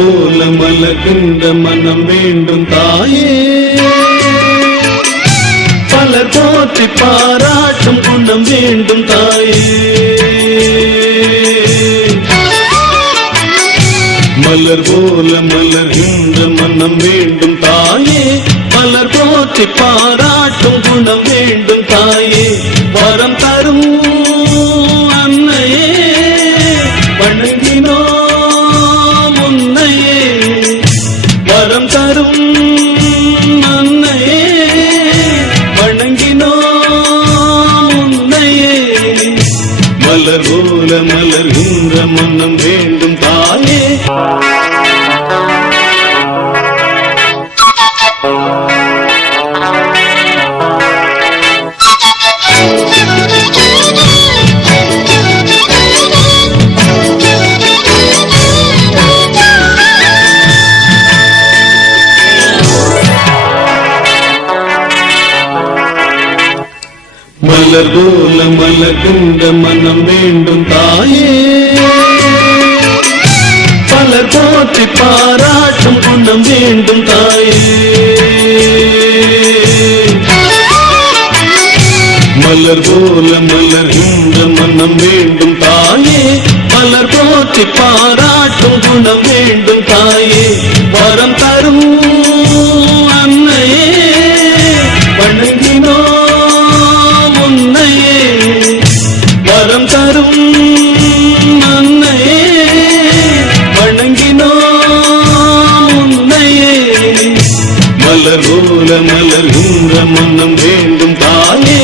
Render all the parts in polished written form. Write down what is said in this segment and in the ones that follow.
போல மலர்கின்ற மனம் வேண்டும் தாயே, பலர் போற்றி பாராட்டும் குணம் வேண்டும் தாயே. மலர் போல மலர்கின்ற மனம் வேண்டும் தாயே, மலர் போற்றி பாராட்டும் குணம் வேண்டும் தாயே. வரம் தரும் அன்னையே வணங்கினோம் உன்னையே, வரம் தரும் அன்னையே வணங்கினோம் உன்னையே. மலர் போல மலர்கின்ற மனம் வேண்டும் தாயே. மலர் போல மலர்கின்ற மனம் வேண்டும் தாயே, பலர் போற்றி பாராட்டும் குணம் வேண்டும் தாயே. மலர் போல மலர்கின்ற மனம் வேண்டும் தாயே, மலர் போற்றி பாராட்டும் குணம் வேண்டும் தாயே. வரம் தரும் அன்னையே வணங்கினோம் உன்னையே, வரம் தரும் அன்னையே வணங்கினோம் உன்னையே. மலர் போல மலர்கின்ற மனம் வேண்டும் தாயே,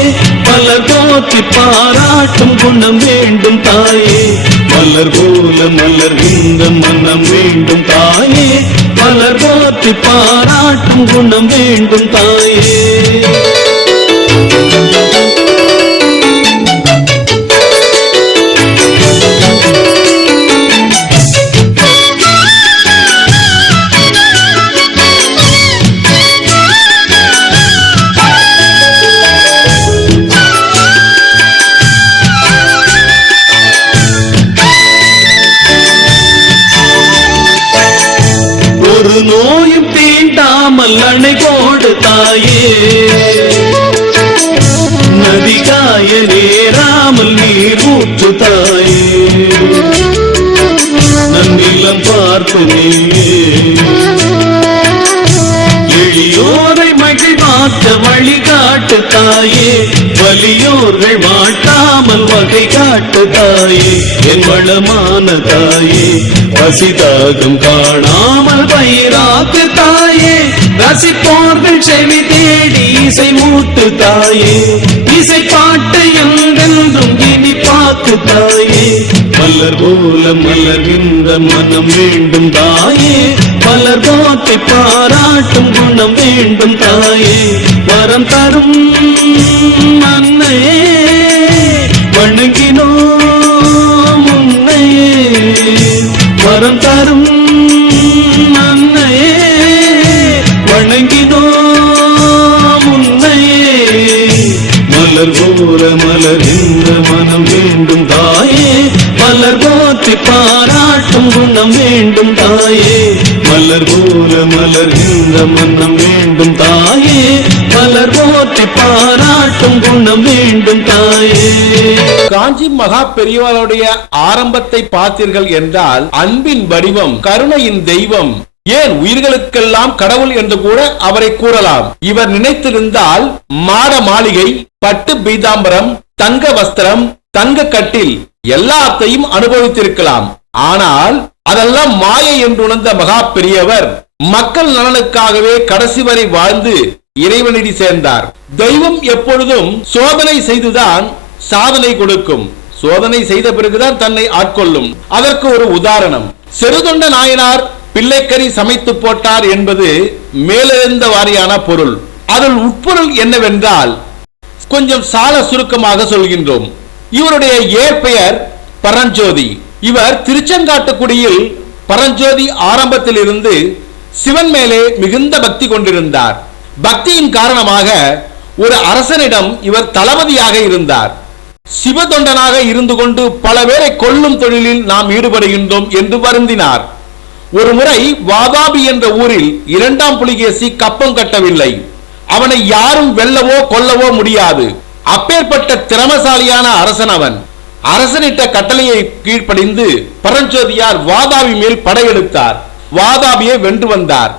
மலர் போற்றி பாராட்டும் குணம் வேண்டும் தாயே. மலர் போல மலர்கின்ற மனம் வேண்டும் தாயே, மலர் போற்றி பாராட்டும் குணம் வேண்டும் தாயே. ஒரு நோயும் தீண்டாமல் அணை போடு தாயே, நதிகாய நேராமல் நீர் ஊற்று தாயே. நன்னிலம் பார்த்து நீயே எளியோரை மகிழ்வாக்க வழிகாட்டு தாயே, வலியோர்கள் மாட்டாமல் வகை காட்டு தாயே. என் வளமான தாயே, பசிதாகம் காணாமல் பயிராக்கு தாயே, ரசிப்போர்கள் செவி தேடி இசை மூட்டு தாயே. இசை பாட்டு எங்கென்றும் இனி பார்த்து தாயே. மலர் போல மலர்கின்ற மனம் வேண்டும் தாயே, மலர் போற்றி பாராட்டும் குணம் வேண்டும் தாயே. வரம் தரும் அன்னையே வணங்கினோம் உன்னையே, வரம் தரும் அன்னையே வணங்கினோம் உன்னையே. மலர் போல மலர்கின்ற மனம் வேண்டும் தாயே, மலர் போற்றி பாராட்டும் குணம் வேண்டும் தாயே. மலர் போல மலர்கின்ற மனம் வேண்டும் தாயே, மலர் போற்றி பாராட்டும் குணம் வேண்டும் தாயே. காஞ்சி மகா பெரியவருடைய ஆரம்பத்தை பார்த்தீர்கள் என்றால் அன்பின் வடிவம், கருணையின் தெய்வம், ஏன் உயிர்களுக்கெல்லாம் கடவுள் என்று கூட அவரை கூறலாம். இவர் நினைத்திருந்தால் மாட மாளிகை, பட்டு பீதாம்பரம், தங்க வஸ்திரம், தங்க கட்டில் எல்லாத்தையும் அனுபவித்திருக்கலாம். ஆனால் அதெல்லாம் மாயை என்று உணர்ந்த மகா பெரியவர் மக்கள் நலனுக்காகவே கடைசி வரை வாழ்ந்து இறைவனடி சேர்ந்தார். தெய்வம் எப்பொழுதும் சோதனை செய்துதான் சாதனை கொடுக்கும். சோதனை செய்த பிறகுதான் தன்னை ஆட்கொள்ளும். அதற்கு ஒரு உதாரணம், செருதொண்ட நாயனார் பிள்ளைக்கறி சமைத்து போட்டார் என்பது மேலெழுந்த வாரியான பொருள். அதில் உட்பொருள் என்னவென்றால் கொஞ்சம் சால சுருக்கமாக சொல்கின்றோம். இவருடைய இயற்பெயர் பரஞ்சோதி. இவர் திருச்செங்காட்டுக்குடியில் பரஞ்சோதி ஆரம்பத்தில் இருந்து சிவன் மேலே மிகுந்த பக்தி கொண்டிருந்தார். பக்தியின் காரணமாக ஒரு அரசனிடம் இவர் தளபதியாக இருந்தார். சிவதொண்டனாக இருந்து கொண்டு பல பேரை கொல்லும் தொழிலில் நாம் ஈடுபடுகின்றோம் என்று வருந்தினார். ஒரு முறை வாதாபி என்ற ஊரில் இரண்டாம் புலிகேசி கப்பம் கட்டவில்லை. அவனை யாரும் வெல்லவோ கொல்லவோ முடியாது. அப்பேற்பட்ட திறமசாலியான அரசன் அவன். அரசனிட்ட கட்டளையை கீழ்ப்படிந்து பரஞ்சோதியார் வாதாபி மேல் படையெடுத்தார். வாதாபியை வென்று வந்தார்.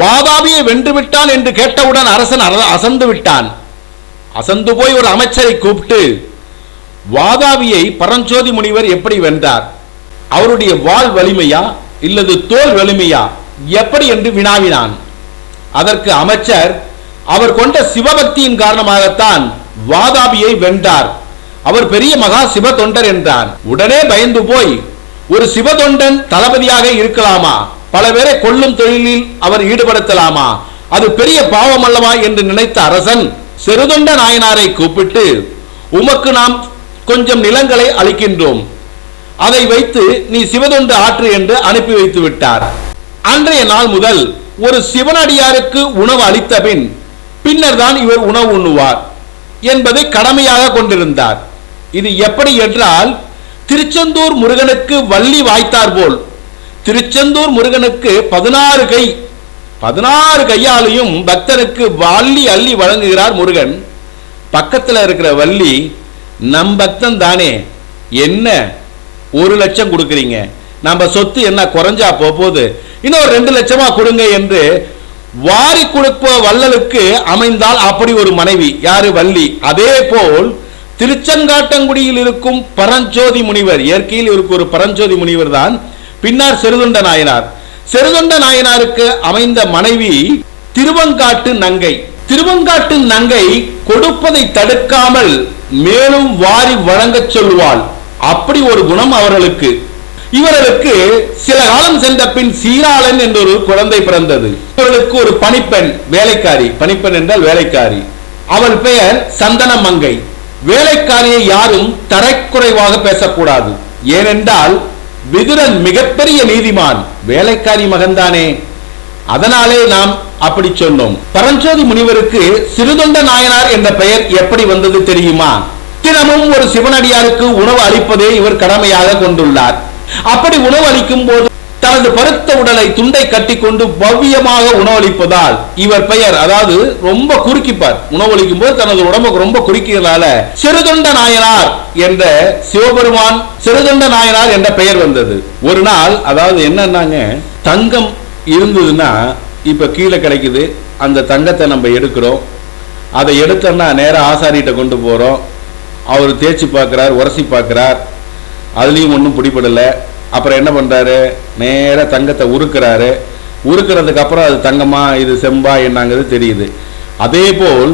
வாதாபியை வென்று விட்டான் என்று கேட்டவுடன் அரசன் அசந்து விட்டான். அசந்து போய் ஒரு அமைச்சரை கூப்பிட்டு வாதாபியை பரஞ்சோதி முனிவர் எப்படி வென்றார், அவருடைய வாள் வலிமையா இல்லது தோல் வலிமையா எப்படி என்று வினாவினான். அதற்கு அமைச்சர் அவர் கொண்ட சிவபக்தியின் காரணமாகத்தான் வாதாபியை வென்றார், அவர் பெரிய மகா சிவ தொண்டர் என்றார். உடனே பயந்து போய் ஒரு சிவதொண்டன் தளபதியாக இருக்கலாமா, பல பேரை கொல்லும் தொழிலில் அவர் ஈடுபடுத்தலாமா, அது பெரிய பாவம் அல்லவா என்று நினைத்த அரசன் செருதொண்ட நாயனாரை கூப்பிட்டு உமக்கு நாம் கொஞ்சம் நிலங்களை அளிக்கின்றோம், அதை வைத்து நீ சிவதொண்டு ஆற்று என்று அனுப்பி வைத்து விட்டார். அன்றைய நாள் முதல் ஒரு சிவனடியாருக்கு உணவு அளித்த பின்னர் தான் இவர் உணவு உண்ணுவார் என்பதை கடமையாக கொண்டிருந்தார். இது எப்படி என்றால், திருச்செந்தூர் முருகனுக்கு வள்ளி வாய்த்தார் போல் திருச்செந்தூர் முருகனுக்கு 16 கையாலையும் பக்தனுக்கு வள்ளி அள்ளி வழங்குகிறார் முருகன். பக்கத்தில் இருக்கிற வள்ளி நம் பக்தன் தானே, என்ன 1 லட்சம் கொடுக்குறீங்க, நம்ம சொத்து என்ன குறைஞ்சா போகுது, இன்னும் 2 லட்சமா கொடுங்க என்று வாரி கொடுப்ப வள்ளலுக்கு அமைந்தால் அப்படி ஒரு மனைவி யாரு, வள்ளி. அதே போல் திருச்செங்காட்டங்குடியில் இருக்கும் பரஞ்சோதி முனிவர், இயற்கையில் இருக்கும் ஒரு பரஞ்சோதி முனிவர் தான் பின்னர் செருதொண்ட நாயனார். செருதொண்ட நாயனாருக்கு அமைந்த மனைவி திருவங்காட்டு நங்கை. திருவங்காட்டு நங்கை கொடுப்பதை தடுக்காமல் மேலும் வாரி வழங்க சொல்லுவாள். அப்படி ஒரு குணம் அவர்களுக்கு. இவர்களுக்கு சில காலம் சென்ற பின் சீராளன் என்ற ஒரு குழந்தை பிறந்தது. இவர்களுக்கு ஒரு பணிப்பெண் வேலைக்காரி, பணிப்பெண் என்றால் வேலைக்காரி, அவள் பெயர் சந்தன மங்கை. வேலைக்காரியை யாரும் தரைக்குறைவாக பேசக்கூடாது, ஏனென்றால் விதுரன் மிகப்பெரிய நீதிமான், வேலைக்காரி மகன்தானே, அதனாலே நாம் அப்படி சொன்னோம். பரஞ்சோதி முனிவருக்கு சிறுதொண்ட நாயனார் என்ற பெயர் எப்படி வந்தது தெரியுமா? தினமும் ஒரு சிவனடியாருக்கு உணவு அளிப்பதே இவர் கடமையாக கொண்டுள்ளார். அப்படி உணவு அளிக்கும் போது தனது பருத்த உடலை துண்டை கட்டிக்கொண்டு பவ்யமாக உணவளிப்பதால் இவர் பெயர், அதாவது ரொம்ப குறுக்கிப்பார், உணவளிக்கும் போது தனது உடம்புக்கு ரொம்ப குறுக்கிறதால சிறுதொண்ட நாயனார் என்ற சிவபெருமான் சிறுதொண்ட நாயனார் என்ற பெயர் வந்தது. ஒரு நாள், அதாவது என்னன்னாங்க, தங்கம் இருந்ததுன்னா இப்ப கீழே கிடைக்குது, அந்த தங்கத்தை நம்ம எடுக்கிறோம், அதை எடுத்தோம்னா நேரம் ஆசாரிகிட்ட கொண்டு போறோம், அவர் தேய்ச்சி பார்க்கிறார், உரசி பார்க்கிறார், அதுலயும் ஒன்றும் பிடிபடலை. அப்புறம் என்ன பண்றாரு, நேர தங்கத்தை உருக்குறாரு. உருக்குறதுக்கு அப்புறம் அது தங்கமா இது செம்பா என்னங்கிறது தெரியுது. அதே போல்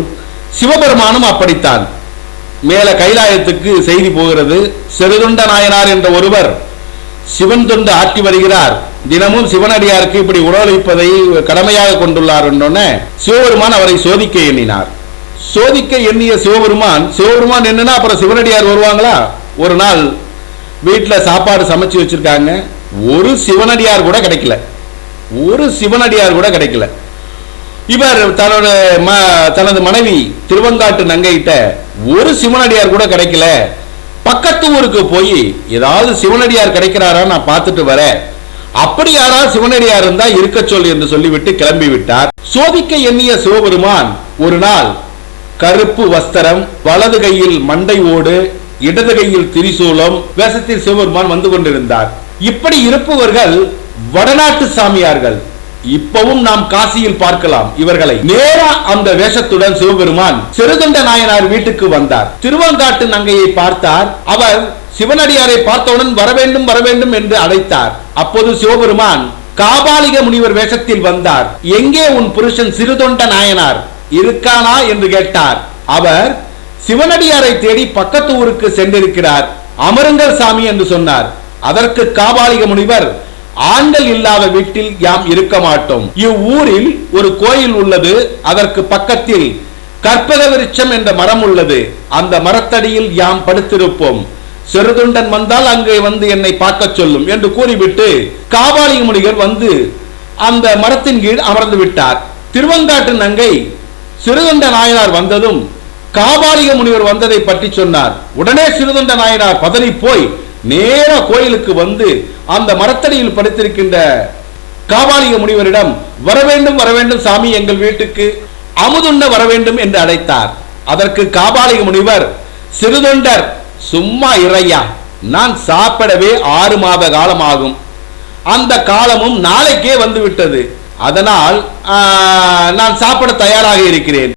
சிவபெருமானும் அப்படித்தான். மேல கைலாயத்துக்கு செய்தி போகிறது, செருதொண்ட நாயனார் என்ற ஒருவர் சிவன் தொண்டு ஆற்றி வருகிறார், தினமும் சிவனடியாருக்கு இப்படி உணவளிப்பதை கடமையாக கொண்டுள்ளார் என்றோன்னே சிவபெருமான் அவரை சோதிக்க எண்ணினார். சோதிக்க எண்ணிய சிவபெருமான் என்னன்னா அப்புறம் சிவனடியார் வருவாங்களா? ஒரு நாள் வீட்டில் சாப்பாடு சமைச்சு வச்சிருக்காங்க, ஒரு சிவனடியார் கூட கிடைக்கல, ஒரு சிவனடியார் கூட கிடைக்கல. இவர் தனது மனைவி திருவங்காட்டு நங்கையிட்ட ஒரு சிவனடியார் கூட கிடைக்கல, பக்கத்து ஊருக்கு போய் ஏதாவது சிவனடியார் கிடைக்கிறாரா நான் பார்த்துட்டு வரேன், அப்படி யாராவது சிவனடியார் இருந்தா இருக்க சொல்லி என்று சொல்லிவிட்டு கிளம்பி விட்டார். சோதிக்க எண்ணிய சிவபெருமான் ஒரு நாள் கருப்பு வஸ்திரம், வலது கையில் மண்டை ஓடு, இடது கையில் திரிசூலம் வேஷத்தில் சிவபெருமான் வந்து கொண்டிருந்தார். இப்படி இருப்பவர்கள் வடநாட்டு சாமியார்கள். இப்பவும் நாம் காசியில் பார்க்கலாம் இவர்களை. நேரா அந்த வேஷத்துடன் சிவபெருமான் சிறுதொண்ட நாயனார் வீட்டுக்கு வந்தார். திருவங்காட்டு நங்கையை பார்த்தார். அவர் சிவனடியாரை பார்த்தவுடன் வரவேண்டும் வரவேண்டும் என்று அழைத்தார். அப்போது சிவபெருமான் காபாலிக முனிவர் வேஷத்தில் வந்தார். எங்கே உன் புருஷன் சிறுதொண்ட நாயனார் இருக்கானா என்று கேட்டார். அவர் சிவனடியாரை தேடி பக்கத்து ஊருக்கு சென்றிருக்கிறார், அமருங்கள் சாமி என்று சொன்னார். அதற்கு காபாலிக முனிவர், ஆண்கள் இல்லாத வீட்டில் யாம் இருக்க மாட்டோம், இவ்வூரில் ஒரு கோயில் உள்ளது, அதற்கு பக்கத்தில் கற்பக விருட்சம் என்ற மரம் உள்ளது, அந்த மரத்தடியில் யாம் படுத்திருப்போம், செருதுண்டன் வந்தால் அங்கே வந்து என்னை பார்க்க சொல்லும் என்று கூறிவிட்டு காபாலிக முனிவர் வந்து அந்த மரத்தின் கீழ் அமர்ந்து விட்டார். திருவங்காட்டு நங்கை சிறுதொண்ட நாயனார் வந்ததும் காபாலிக முனிவர் வந்ததை பற்றி சொன்னார். உடனே சிறுதொண்ட நாயனார் பதறி போய் நேரா கோயிலுக்கு வந்து அந்த மரத்தடியில் படுத்திருக்கின்ற காபாலிக முனிவரிடம் வர வேண்டும் வர வேண்டும் சாமி, எங்கள் வீட்டுக்கு அமுதுண்ண வர வேண்டும் என்று அழைத்தார். அதற்கு காபாலிக முனிவர், சிறுதொண்டர் சும்மா இறையா, நான் சாப்பிடவே 6 மாத காலம் ஆகும், அந்த காலமும் நாளைக்கே வந்து விட்டது, அதனால் நான் சாப்பிட தயாராக இருக்கிறேன்,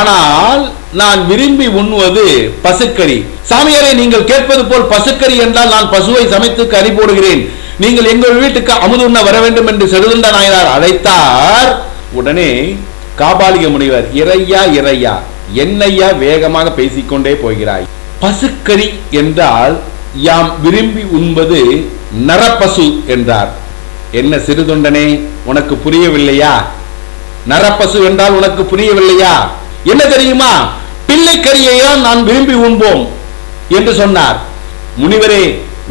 ஆனால் நான் விரும்பி உண்ணுவது பசுக்கறி. சாமியாரே, நீங்கள் கேட்பது போல் பசுக்கறி என்றால் நான் பசுவை சமைத்து கறி போடுகிறேன், நீங்கள் எங்கள் வீட்டுக்கு அமுதுண்ண வர வேண்டும் என்று சிறுதொண்ட நாயனார் அழைத்தார். உடனே காபாலிக முனிவர், இறையா இறையா, என்னையா வேகமாக பேசிக்கொண்டே போகிறாய், பசுக்கறி என்றால் யாம் விரும்பி உண்பது நரப்பசு என்றார். என்ன சிறுதொண்டனே, உனக்கு புரியவில்லையா? நரப்பசு என்றால் உனக்கு புரியவில்லையா? என்ன தெரியுமா, பிள்ளைக்கறியையா நான் விரும்பி உண்போம் என்று சொன்னார். முனிவரே,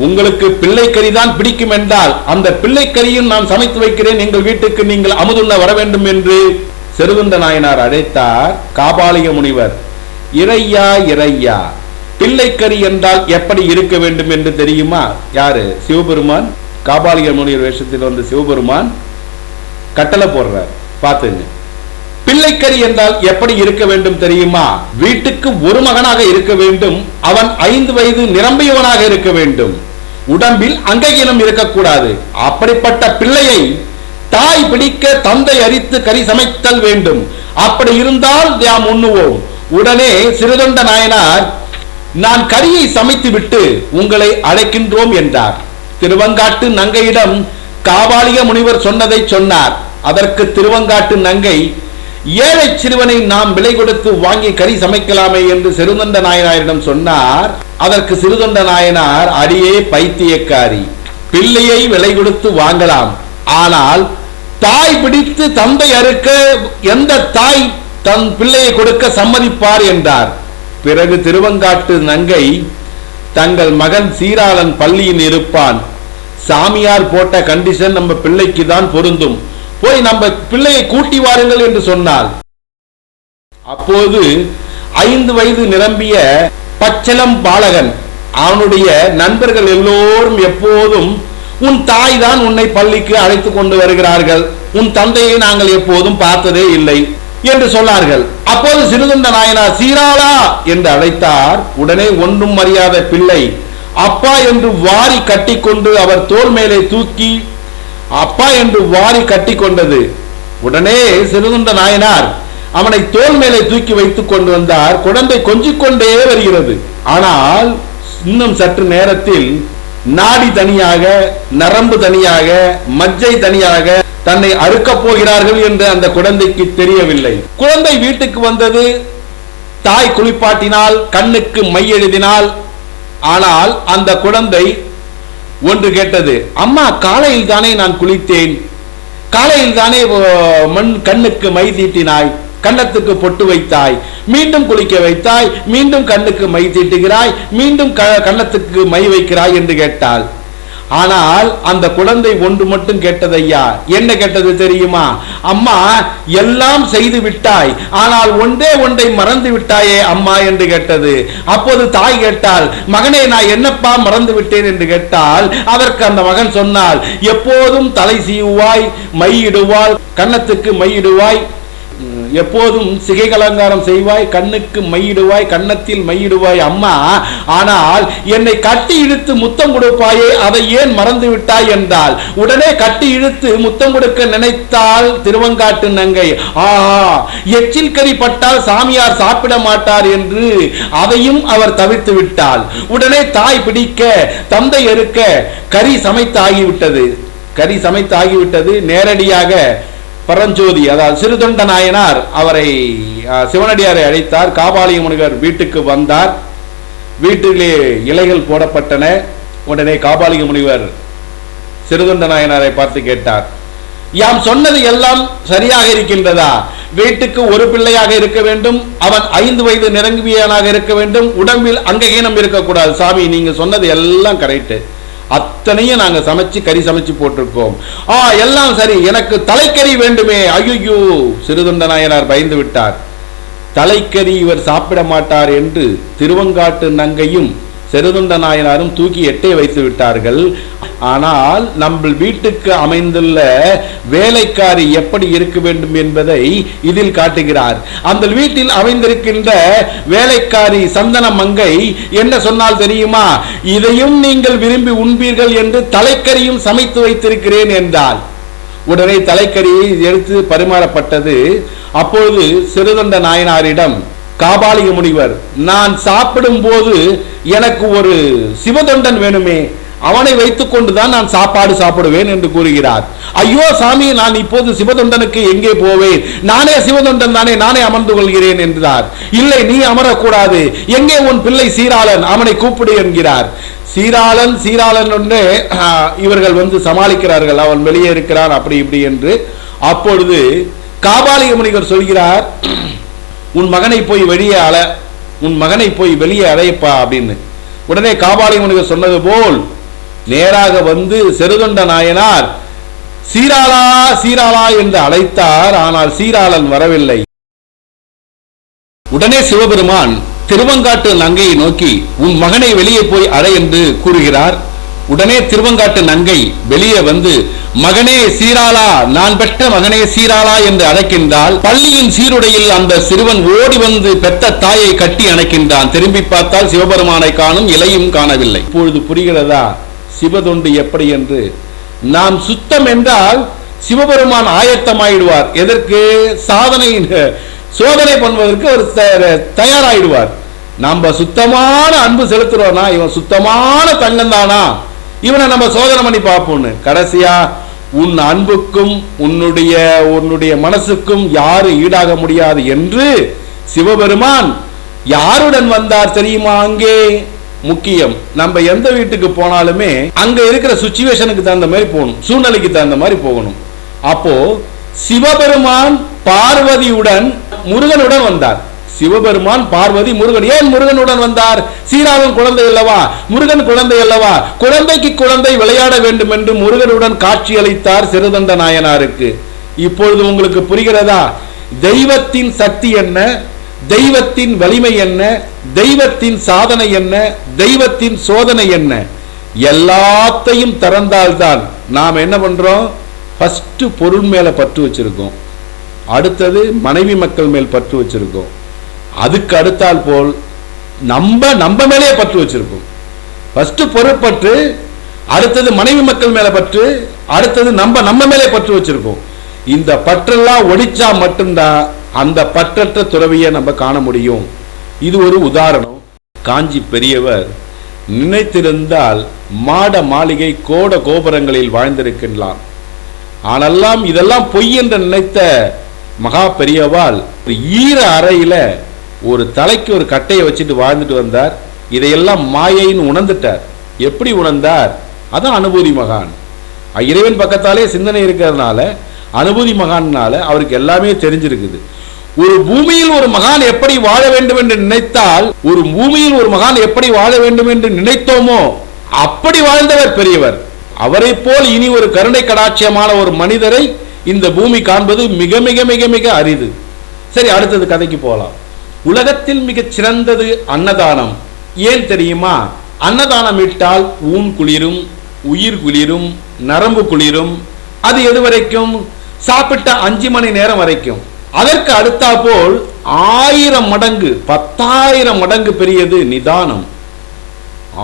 உங்களுக்கு பிள்ளைக்கறி தான் பிடிக்கும் என்றால் அந்த பிள்ளைக்கறியும் நான் சமைத்து வைக்கிறேன், எங்கள் வீட்டுக்கு நீங்கள் அமுதுண்ண வர வேண்டும் என்று சிறுதொண்ட நாயனார் அழைத்தார். காபாலிக முனிவர், இறையா இறையா, பிள்ளைக்கறி என்றால் எப்படி இருக்க வேண்டும் என்று தெரியுமா? யாரு? சிவபெருமான். காபாலிக முனிவர் வேஷத்தில் வந்து சிவபெருமான் கட்டளை போடுறார், பாத்துங்க. பிள்ளைக்கறி என்றால் எப்படி இருக்க வேண்டும் தெரியுமா? வீட்டுக்கு ஒரு மகனாக இருக்க வேண்டும், அவன் 5 வயது நிரம்பியவனாக இருக்க வேண்டும், உடம்பில் அங்ககீனம் இருக்கக்கூடாது. அப்படிப்பட்ட பிள்ளையை தாய் பிடிக்க தந்தை அரித்து கறி சமைத்தல் வேண்டும், அப்படி இருந்தால் நாம் உண்ணுவோம். உடனே சிறுதொண்ட நாயனார், நான் கறியை சமைத்து விட்டு உங்களை அழைக்கின்றோம் என்றார். திருவங்காட்டு நங்கையிடம் காபாலிக முனிவர் சொன்னதை சொன்னார். அதற்கு திருவங்காட்டு நங்கை, ஏழை சிறுவனை நாம் விலை கொடுத்து வாங்கி கறி சமைக்கலாமே என்று சிறுதொண்ட நாயனாரிடம் சொன்னார். அதற்கு சிறுதொண்ட நாயனார், அடியே பைத்தியக்காரி, பிள்ளையை விலை கொடுத்து வாங்கலாம், ஆனால் தாய் பிடித்து தந்தை அறுக்க எந்த தாய் தன் பிள்ளையை கொடுக்க சம்மதிப்பார் என்றார். பிறகு திருவங்காட்டு நங்கை, தங்கள் மகன் சீராளன் பள்ளியில் இருப்பான், சாமியார் போட்ட கண்டிஷன் நம்ம பிள்ளைக்கு தான் பொருந்தும், போய் நம்ம பிள்ளையை கூட்டி வாருங்கள் என்று சொன்னார். அப்போது 5 வயது நிரம்பிய பச்சளம் பாலகன், அவனுடைய நண்பர்கள் எல்லோரும் எப்போதும், உன் தாய் தான் உன்னை பள்ளிக்கு அழைத்து கொண்டு வருகிறார்கள், உன் தந்தையை நாங்கள் எப்போதும் பார்த்ததே இல்லை என்று சொன்னார்கள். அப்போது சிறுதொண்ட நாயனார் சீராளா என்று அழைத்தார். உடனே ஒன்றும் அறியாத பிள்ளை அப்பா என்று வாரி கட்டிக்கொண்டு அவர் தோள் மேலே தூக்கி அப்பா என்று வாரி கட்டி கொண்டது. உடனே சிறுதொண்ட நாயனார் அவனை தோள் மேலே தூக்கி வைத்துக் கொண்டு வந்தார். குழந்தை கொஞ்சிக் கொண்டே வருகிறது. ஆனால் இன்னும் சற்று நேரத்தில் நாடி தனியாக, நரம்பு தனியாக, மஜ்ஜை தனியாக தன்னை அறுக்கப் போகிறார்கள் என்று அந்த குழந்தைக்கு தெரியவில்லை. குழந்தை வீட்டுக்கு வந்தது, தாய் குளிப்பாட்டினால், கண்ணுக்கு மை எழுதினால். ஆனால் அந்த குழந்தை ஒன்று கேட்டது, அம்மா காலையில் தானே நான் குளித்தேன், காலையில் தானே கண்ணுக்கு மை தீட்டினாய், கன்னத்துக்கு பொட்டு வைத்தாய், மீண்டும் குளிக்க வைத்தாய், மீண்டும் கண்ணுக்கு மை தீட்டுகிறாய், மீண்டும் கன்னத்துக்கு மை வைக்கிறாய் என்று கேட்டாள். ஆனால் அந்த குழந்தை ஒன்று மட்டும் கேட்டது, ஐயா என்ன கேட்டது தெரியுமா? அம்மா எல்லாம் செய்து விட்டாய், ஆனால் ஒன்றே ஒன்றை மறந்து விட்டாயே அம்மா என்று கேட்டது. அப்போது தாய் கேட்டாள், மகனே நான் என்னப்பா மறந்து விட்டேன் என்று கேட்டால், அதற்கு அந்த மகன் சொன்னால், எப்போதும் தலை சீவுவாய், மையிடுவாய், கன்னத்துக்கு மையிடுவாய், எப்போதும் சிகை அலங்காரம் செய்வாய், கண்ணுக்கு மையிடுவாய், கன்னத்தில் மையிடுவாய் அம்மா, ஆனால் என்னை கட்டி இழுத்து முத்தம் கொடுப்பாயே, அதை ஏன் மறந்து விட்டாய் என்றால். உடனே கட்டி இழுத்து முத்தம் கொடுக்க நினைத்தால் திருவங்காட்டு நங்கை, ஆஹா எச்சில் கறி பட்டால் சாமியார் சாப்பிட மாட்டார் என்று அதையும் அவர் தவிர்த்து விட்டாள். உடனே தாய் பிடிக்க, தந்தை அறுக்க கறி சமைத்து ஆகிவிட்டது. கறி சமைத்து ஆகிவிட்டது. நேரடியாக பரஞ்சோதி, அதாவது சிறுதொண்ட நாயனார் அவரை சிவனடியாரை அழைத்தார். காபாலிக முனிவர் வீட்டுக்கு வந்தார். வீட்டிலே இலைகள் போடப்பட்டன. உடனே காபாலிக முனிவர் சிறுதொண்ட நாயனாரை பார்த்து கேட்டார், யாம் சொன்னது எல்லாம் சரியாக இருக்கின்றதா? வீட்டுக்கு ஒரு பிள்ளையாக இருக்க வேண்டும், அவன் 5 வயது நிரம்பியவனாக இருக்க வேண்டும், உடம்பில் அங்ககீனம் இருக்கக்கூடாது. சாமி நீங்க சொன்னது எல்லாம் கரெக்ட், அத்தனையும் நாங்க சமைச்சு கறி சமைச்சு போட்டிருக்கோம். எல்லாம் சரி, எனக்கு தலைக்கறி வேண்டுமே. ஐயோ, சிறுதொண்ட நாயனார் பயந்து விட்டார். தலைக்கறி இவர் சாப்பிட மாட்டார் என்று திருவங்காட்டு நங்கையும் செருதுண்ட நாயனாரும் தூக்கி எட்டை வைத்து விட்டார்கள். ஆனால் நம்ம வீட்டுக்கு அமைந்துள்ள வேலைக்காரி எப்படி இருக்க வேண்டும் என்பதை இதில் காட்டுகிறார். அந்த வீட்டில் அமைந்திருக்கின்ற வேலைக்காரி சந்தன மங்கை என்ன சொன்னால் தெரியுமா? இதையும் நீங்கள் விரும்பி உண்பீர்கள் என்று தலைக்கறியும் சமைத்து வைத்திருக்கிறேன் என்றால் உடனே தலைக்கறியை எடுத்து பரிமாறப்பட்டது. அப்பொழுது சிறுதொண்ட நாயனாரிடம் காபாலிக முனிவர், நான் சாப்பிடும் போது எனக்கு ஒரு சிவதொண்டன் வேணுமே, அவனை வைத்துக் கொண்டுதான் நான் சாப்பாடு சாப்பிடுவேன் என்று கூறுகிறார். ஐயோ சாமி, நான் இப்போது சிவதொண்டனுக்கு எங்கே போவேன், நானே சிவதொண்டன் தானே, நானே அமர்ந்து கொள்கிறேன் என்றார். இல்லை, நீ அமரக்கூடாது, எங்கே உன் பிள்ளை சீராளன், அவனை கூப்பிடு என்கிறார். சீராளன் சீராளன் ஒன்று இவர்கள் சமாளிக்கிறார்கள், அவன் வெளியே இருக்கிறான் அப்படி இப்படி என்று. அப்பொழுது காபாலிக முனிவர் சொல்கிறார், உன் மகனை போய் வெளியே உன் மகனை போய் வெளியே அழைப்பா அப்படின்னு. உடனே காபாலிக முனிவர் சொன்னது போல் நேராக செருதொண்ட நாயனார் சீராளா சீராளா என்று அழைத்தார். ஆனால் சீராளன் வரவில்லை. உடனே சிவபெருமான் திருவங்காட்டு நங்கையை நோக்கி உன் மகனை வெளியே போய் அழை என்று கூறுகிறார். உடனே திருவங்காட்டு நங்கை வெளியே மகனே சீராளா, நான் பெற்ற மகனே சீராளா என்று அழைக்கின்றால், பள்ளியின் சீருடையில் அந்த சிறுவன் ஓடி பெற்ற தாயை கட்டி அணைக்கின்றான். திரும்பி பார்த்தால் சிவபெருமானை காணும், இலையும் காணவில்லை. இப்பொழுது புரிகிறதா சிவதொண்டு எப்படி என்று? நாம் சுத்தம் என்றால் சிவபெருமான் ஆயத்தமாயிடுவார். எதற்கு? சோதனை பண்ணுவதற்கு ஒரு தயாராயிடுவார். நம்ம சுத்தமான அன்பு செலுத்துறோம்னா, இவன் சுத்தமான தங்கம் தானா, இவனை நம்ம சோதனை பண்ணி பார்ப்போம்னு. கடைசியா உன் அன்புக்கும் உன்னுடைய மனசுக்கும் யாரு ஈடாக முடியாது என்று சிவபெருமான் யாருடன் வந்தார் தெரியுமா? அங்கே முக்கியம். நம்ம எந்த வீட்டுக்கு போனாலுமே அங்க இருக்கிற சிச்சுவேஷனுக்கு தகுந்த மாதிரி போகணும், சூழ்நிலைக்கு தகுந்த மாதிரி போகணும். அப்போ சிவபெருமான் பார்வதியுடன் முருகனுடன் வந்தார். சிவபெருமான் பார்வதி முருகன். ஏன் முருகனுடன் வந்தார்? சீராளன் குழந்தை அல்லவா, முருகன் குழந்தை அல்லவா, குழந்தைக்கு குழந்தை விளையாட வேண்டும் என்று முருகனுடன் காட்சி அளித்தார் சிறுதொண்ட நாயனாருக்கு. இப்பொழுது உங்களுக்கு புரிகிறதா தெய்வத்தின் சக்தி என்ன, தெய்வத்தின் வலிமை என்ன, தெய்வத்தின் சாதனை என்ன, தெய்வத்தின் சோதனை என்ன? எல்லாத்தையும் திறந்தால்தான் நாம் என்ன பண்றோம்? ஃபர்ஸ்ட் பொருள் மேல பற்று வச்சிருக்கோம், அடுத்தது மனைவி மக்கள் மேல் பற்று வச்சிருக்கோம், அதுக்கு அடுத்தால் போல் நம்ம மேலே பற்று வச்சிருக்கோம். ஃபர்ஸ்ட் பொருட்பற்று, அடுத்தது மனைவி மக்கள் மேல பற்று, அடுத்தது நம்ம மேலே பற்று வச்சிருக்கோம். இந்த பற்றெல்லாம் ஒடிச்சா மட்டும்தான் அந்த பற்றற்ற துறவியை நம்ம காண முடியும். இது ஒரு உதாரணம். காஞ்சி பெரியவர் நினைத்திருந்தால் மாட மாளிகை கோட கோபுரங்களில் வாழ்ந்திருக்கின்றான். ஆனெல்லாம் இதெல்லாம் பொய் என்று நினைத்த மகா பெரியவாள் ஈர அறையில ஒரு தலைக்கு ஒரு கட்டையை வச்சுட்டு வாழ்ந்துட்டு வந்தார். இதையெல்லாம் மாயைன்னு உணர்ந்துட்டார். எப்படி உணர்ந்தார்? அதான் அனுபூதி மகான். இறைவன் பக்கத்தாலே சிந்தனை இருக்கிறதுனால அனுபூதி மகான்னால அவருக்கு எல்லாமே தெரிஞ்சிருக்குது. ஒரு பூமியில் ஒரு மகான் எப்படி வாழ வேண்டும் என்று நினைத்தால், ஒரு பூமியில் ஒரு மகான் எப்படி வாழ வேண்டும் என்று நினைத்தோமோ அப்படி வாழ்ந்தவர் பெரியவர். அவரை போல் இனி ஒரு கருணை கடாட்சியமான ஒரு மனிதரை இந்த பூமி காண்பது மிக மிக மிக மிக அரிது. சரி, அடுத்தது கதைக்கு போகலாம். உலகத்தில் மிகச் சிறந்தது அன்னதானம். ஏன் தெரியுமா? அன்னதானம் இட்டால் ஊன் குளிரும், உயிர் குளிரும், நரம்பு குளிரும். அது எது வரைக்கும்? சாப்பிட்ட 5 மணி நேரம் வரைக்கும். அதற்கு அடுத்தா போல் 1000 மடங்கு 10,000 மடங்கு பெரியது நிதானம்.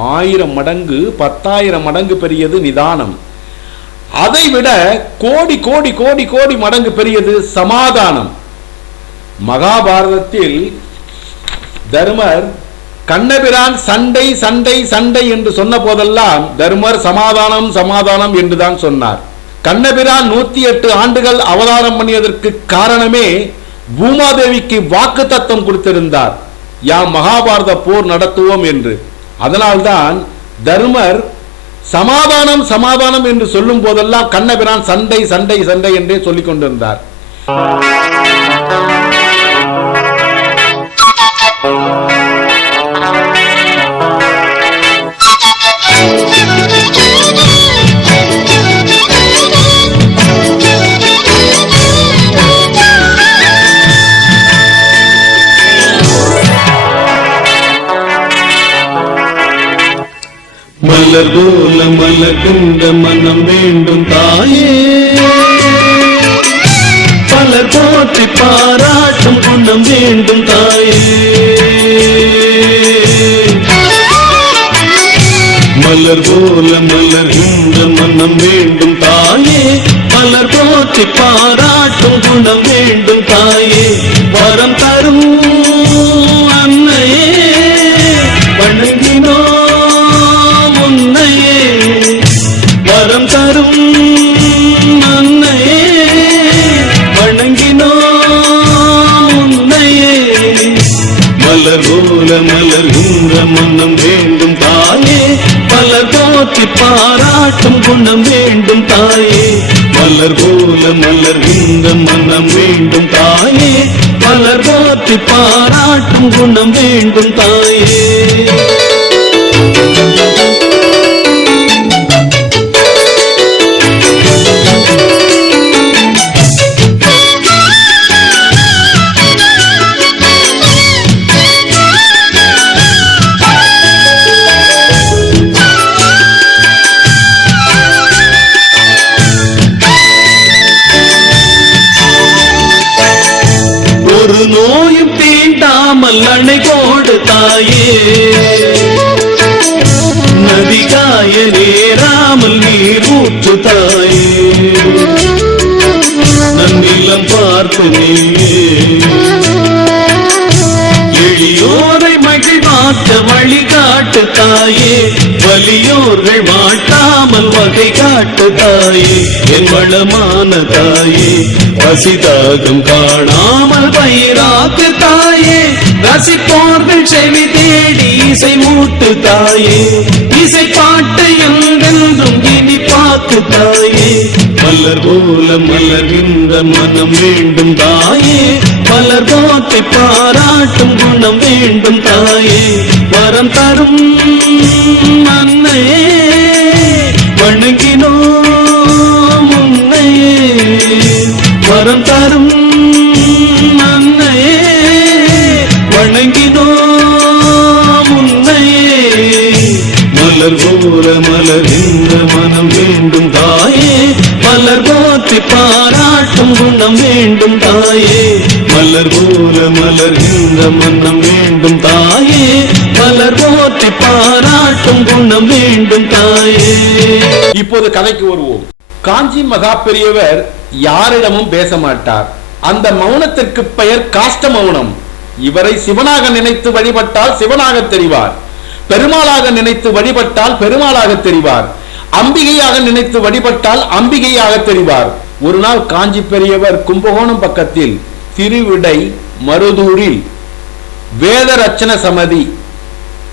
1000 மடங்கு 10,000 மடங்கு பெரியது நிதானம். அதை விட கோடி கோடி கோடி கோடி மடங்கு பெரியது சமாதானம். மகாபாரதத்தில் தர்மர் கண்ணபிரான் சண்டை சண்டை சண்டை என்று சொன்ன போதெல்லாம் தர்மர் சமாதானம் சமாதானம் என்றுதான் சொன்னார். கண்ணபிரான் 108 ஆண்டுகள் அவதாரம் பண்ணியதற்கு காரணமே பூமாதேவிக்கு வாக்கு தத்தம் கொடுத்திருந்தார், யாம் மகாபாரத போர் நடத்துவோம் என்று. அதனால்தான் தர்மர் சமாதானம் சமாதானம் என்று சொல்லும் போதெல்லாம் கண்ணபிரான் சண்டை சண்டை சண்டை என்றே சொல்லிக் கொண்டிருந்தார். மலர் போல மலர்கின்ற மனம் வேண்டும் தாயே, பலர் போற்றி பாராட்டும் குணம் வேண்டும் தாயே. மலர் போல மலர்கின்ற மனம் வேண்டும் தாயே, மலர் போற்றி பாராட்டும் குணம் வேண்டும் தாயே. வரம் தரும் அன்னையே வணங்கினோம் உன்னையே, வரம் தரும் அன்னையே வணங்கினோம் உன்னையே. மலர் போல மலர்கின்ற மனம் வேண்டும் தாயே, மலர் போற்றி பாராட்டும் குணம் வேண்டும் தாயே. மலர் போல மலர்கின்ற மனம் வேண்டும் தாயே, மலர் போற்றி பாராட்டும் குணம் வேண்டும் தாயே. ஒரு நோயும் தீண்டாமல் அணை போடு தாயே, நதி காய நேராமல் நீர் ஊற்று தாயே. நன்னிலம் பார்த்து நீயே எளியோரை மகிழ்வாக்க வழிகாட்டு தாயே, வலியோர்கள் வாட்டாமல் வகை காட்டு தாயே. என் வளமான தாயே, பசிதாகம் காணாமல் பயிராக்கு தாயே, ரசிப்போர்கள் செவி தேடி இசை மூட்டு தாயே. இசை பாட்டு என்றென்றும் இனி பாக்கு தாயே. மலர் போல மலர்கின்ற மனம் வேண்டும் தாயே, மலர் போற்றி பாராட்டும் குணம் வேண்டும் தாயே. வரம் தரும் அன்னையே வணங்கினோம் உன்னையே, வரம் தரும் அன்னையே வணங்கினோம் உன்னையே. மலர் போல மலர்கின்ற மனம் வேண்டும் தாயே, மலர் போற்றி பாராட்டும் குணம் வேண்டும் தாயே. மலர் போல மலர்கின்ற மனம் வேண்டும் தாயே, மலர் போற்றி பாராட்டும் குணம் வேண்டும் தாயே. இப்போது கதைக்கு வருவோம். காஞ்சி மகா பெரியவர் யாரிடமும் பேச மாட்டார். அந்த மௌனத்திற்கு பெயர் காஷ்ட மௌனம். இவரை சிவனாக நினைத்து வழிபட்டால் சிவனாக தெரிவார், பெருமாளாக நினைத்து வழிபட்டால் பெருமாளாக தெரிவார், அம்பிகையாக நினைத்து வழிபட்டால் அம்பிகையாக தெரிவார். ஒரு நாள் காஞ்சி பெரியவர் கும்பகோணம் பக்கத்தில் திருவிடை மருதூரில் வேத ரச்சன சமதி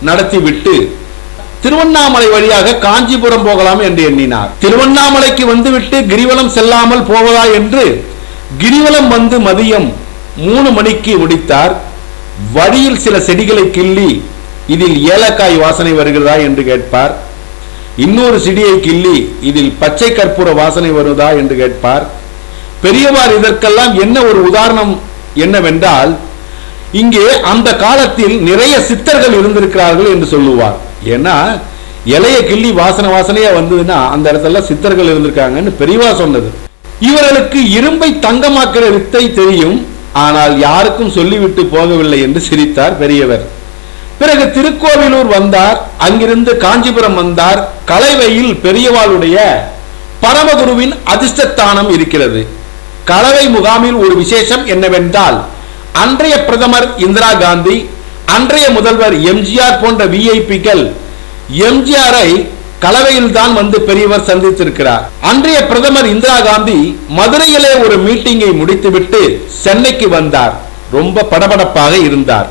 நடத்திவிட்டு திருவண்ணாமலை வழியாக காஞ்சிபுரம் போகலாம் என்று எண்ணினார். திருவண்ணாமலைக்கு வந்துவிட்டு கிரிவலம் செல்லாமல் போவதா என்று கிரிவலம் வந்து மதியம் 3 மணிக்கு முடித்தார். வழியில் சில செடிகளை கிள்ளி இதில் ஏலக்காய் வாசனை வருகிறதா என்று கேட்பார். இன்னொரு செடியை கிள்ளி இதில் பச்சை கற்பூர வாசனை வருவதா என்று கேட்பார். பெரியவார் இதற்கெல்லாம் என்ன ஒரு உதாரணம் என்னவென்றால், இங்கே அந்த காலத்தில் நிறைய சித்தர்கள் இருந்திருக்கிறார்கள் என்று சொல்லுவார். ஏன்னா இலைய கிள்ளி வாசனையா வந்ததுன்னா அந்த இடத்துல சித்தர்கள் இருந்திருக்காங்கன்னு பெரியவா சொன்னது. இவர்களுக்கு இரும்பை தங்கமாக்குற வித்தை தெரியும், ஆனால் யாருக்கும் சொல்லிவிட்டு போகவில்லை என்று சிரித்தார் பெரியவர். பிறகு திருக்கோவிலூர் வந்தார். அங்கிருந்து காஞ்சிபுரம் வந்தார். கலவையில் பெரியவாளுடைய பரமகுருவின் அதிர்ஷ்டஸ்தானம் இருக்கிறது. கலவை முகாமில் ஒரு விசேஷம் என்னவென்றால், அன்றைய பிரதமர் இந்திரா காந்தி, அன்றைய முதல்வர் எம்ஜிஆர் போன்ற விஐபிக்கள் எம்ஜிஆரை கலவையில் தான் வந்து பெரியவர் சந்தித்திருக்கிறார். அன்றைய பிரதமர் இந்திரா காந்தி மதுரையிலே ஒரு மீட்டிங்கை முடித்துவிட்டு சென்னைக்கு வந்தார். ரொம்ப படபடப்பாக இருந்தார்.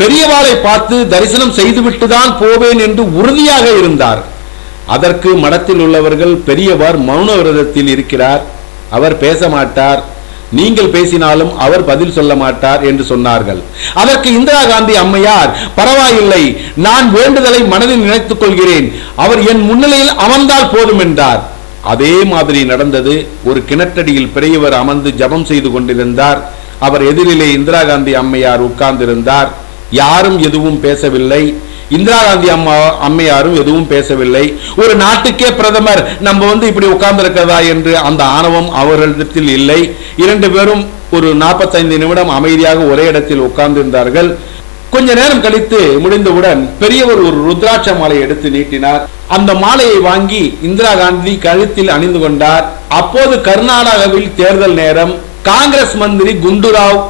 பெரியவாளை பார்த்து தரிசனம் செய்துவிட்டு தான் போவேன் என்று உறுதியாக இருந்தார். அதற்கு மடத்தில் உள்ளவர்கள் பெரியவர் மௌன விரதத்தில் இருக்கிறார், அவர் பேச மாட்டார், நீங்கள் பேசினாலும் அவர் பதில் சொல்ல மாட்டார் என்று சொன்னார்கள். அதற்கு இந்திரா காந்தி அம்மையார், பரவாயில்லை, நான் வேண்டுதலை மனதில் நினைத்துக் கொள்கிறேன், அவர் என் முன்னிலையில் அமர்ந்தால் போதும் என்றார். அதே மாதிரி நடந்தது. ஒரு கிணற்றடியில் பெரியவர் அமர்ந்து ஜபம் செய்து கொண்டிருந்தார். அவர் எதிரிலே இந்திரா காந்தி அம்மையார் உட்கார்ந்திருந்தார். யாரும் எதுவும் பேசவில்லை. இந்திரா காந்தி அம்மையாரும் எதுவும் பேசவில்லை. ஒரு நாட்டுக்கே பிரதமர், நம்ம இப்படி உட்கார்ந்து இருக்கிறதா என்று அந்த ஆணவம் அவர்களிடத்தில் இல்லை. இரண்டு பேரும் ஒரு 45 நிமிடம் அமைதியாக ஒரே இடத்தில் உட்கார்ந்து இருந்தார்கள். கொஞ்ச நேரம் கழித்து முடிந்தவுடன் பெரியவர் ஒரு ருத்ராட்ச மாலை எடுத்து நீட்டினார். அந்த மாலையை வாங்கி இந்திரா காந்தி கழுத்தில் அணிந்து கொண்டார். அப்போது கர்நாடகாவில் தேர்தல் நேரம். காங்கிரஸ் மந்திரி குண்டுராவ்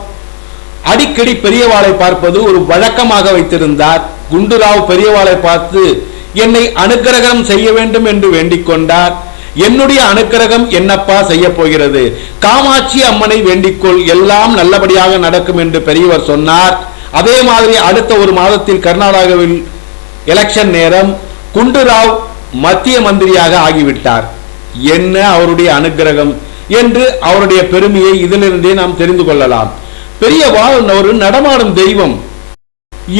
அடிக்கடி பெரியவாளை பார்ப்பது ஒரு வழக்கமாக வைத்திருந்தார். குண்டுராவ் பெரியவாளை பார்த்து என்னை அனுக்கிரகம் செய்ய வேண்டும் என்று வேண்டிக் கொண்டார். என்னுடைய அனுக்கிரகம் என்னப்பா செய்ய போகிறது, காமாட்சி அம்மனை வேண்டிக்கொள், எல்லாம் நல்லபடியாக நடக்கும் என்று பெரியவர் சொன்னார். அதே மாதிரி அடுத்த ஒரு மாதத்தில் கர்நாடகாவில் எலெக்ஷன் நேரம். குண்டுராவ் மத்திய மந்திரியாக ஆகிவிட்டார். என்ன அவருடைய அனுக்கிரகம் என்று அவருடைய பெருமையை இதிலிருந்தே நாம் தெரிந்து கொள்ளலாம். பெரியவாள் ஒரு நடமாடும் தெய்வம்.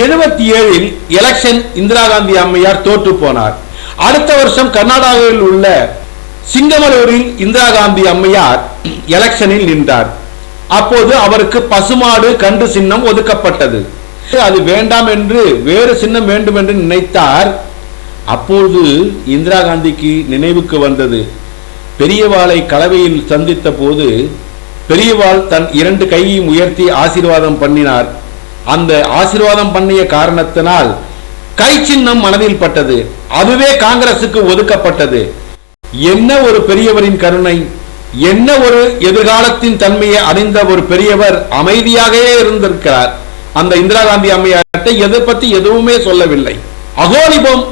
77 எலெக்ஷன் இந்திரா காந்தி அம்மையார் தோற்று போனார். அடுத்த வருஷம் கர்நாடகாவில் உள்ள சிங்கமலூரில் இந்திரா காந்தி அம்மையார் எலெக்ஷனில் நின்றார். அப்போது அவருக்கு பசுமாடு கன்று சின்னம் ஒதுக்கப்பட்டது. அது வேண்டாம் என்று வேறு சின்னம் வேண்டும் என்று நினைத்தார். அப்போது இந்திரா காந்திக்கு நினைவுக்கு வந்தது, பெரியவாளை கலவையில் சந்தித்த போது பெரியவாள் தன் 2 கையையும் உயர்த்தி ஆசீர்வாதம் பண்ணினார். அந்த ஆசீர்வாதம் பண்ணிய காரணத்தினால் கை சின்னம் மனதில் பட்டது. அதுவே காங்கிரசுக்கு ஒதுக்கப்பட்டது. என்ன ஒரு பெரியவரின் கருணை, என்ன ஒரு எதிர்காலத்தின் தன்மையை அறிந்த ஒரு பெரியவர் அமைதியாகவே இருந்திருக்கிறார். அந்த இந்திரா காந்தி அம்மையார்ட்ட எதை பத்தி எதுவுமே சொல்லவில்லை. அகோலிபம்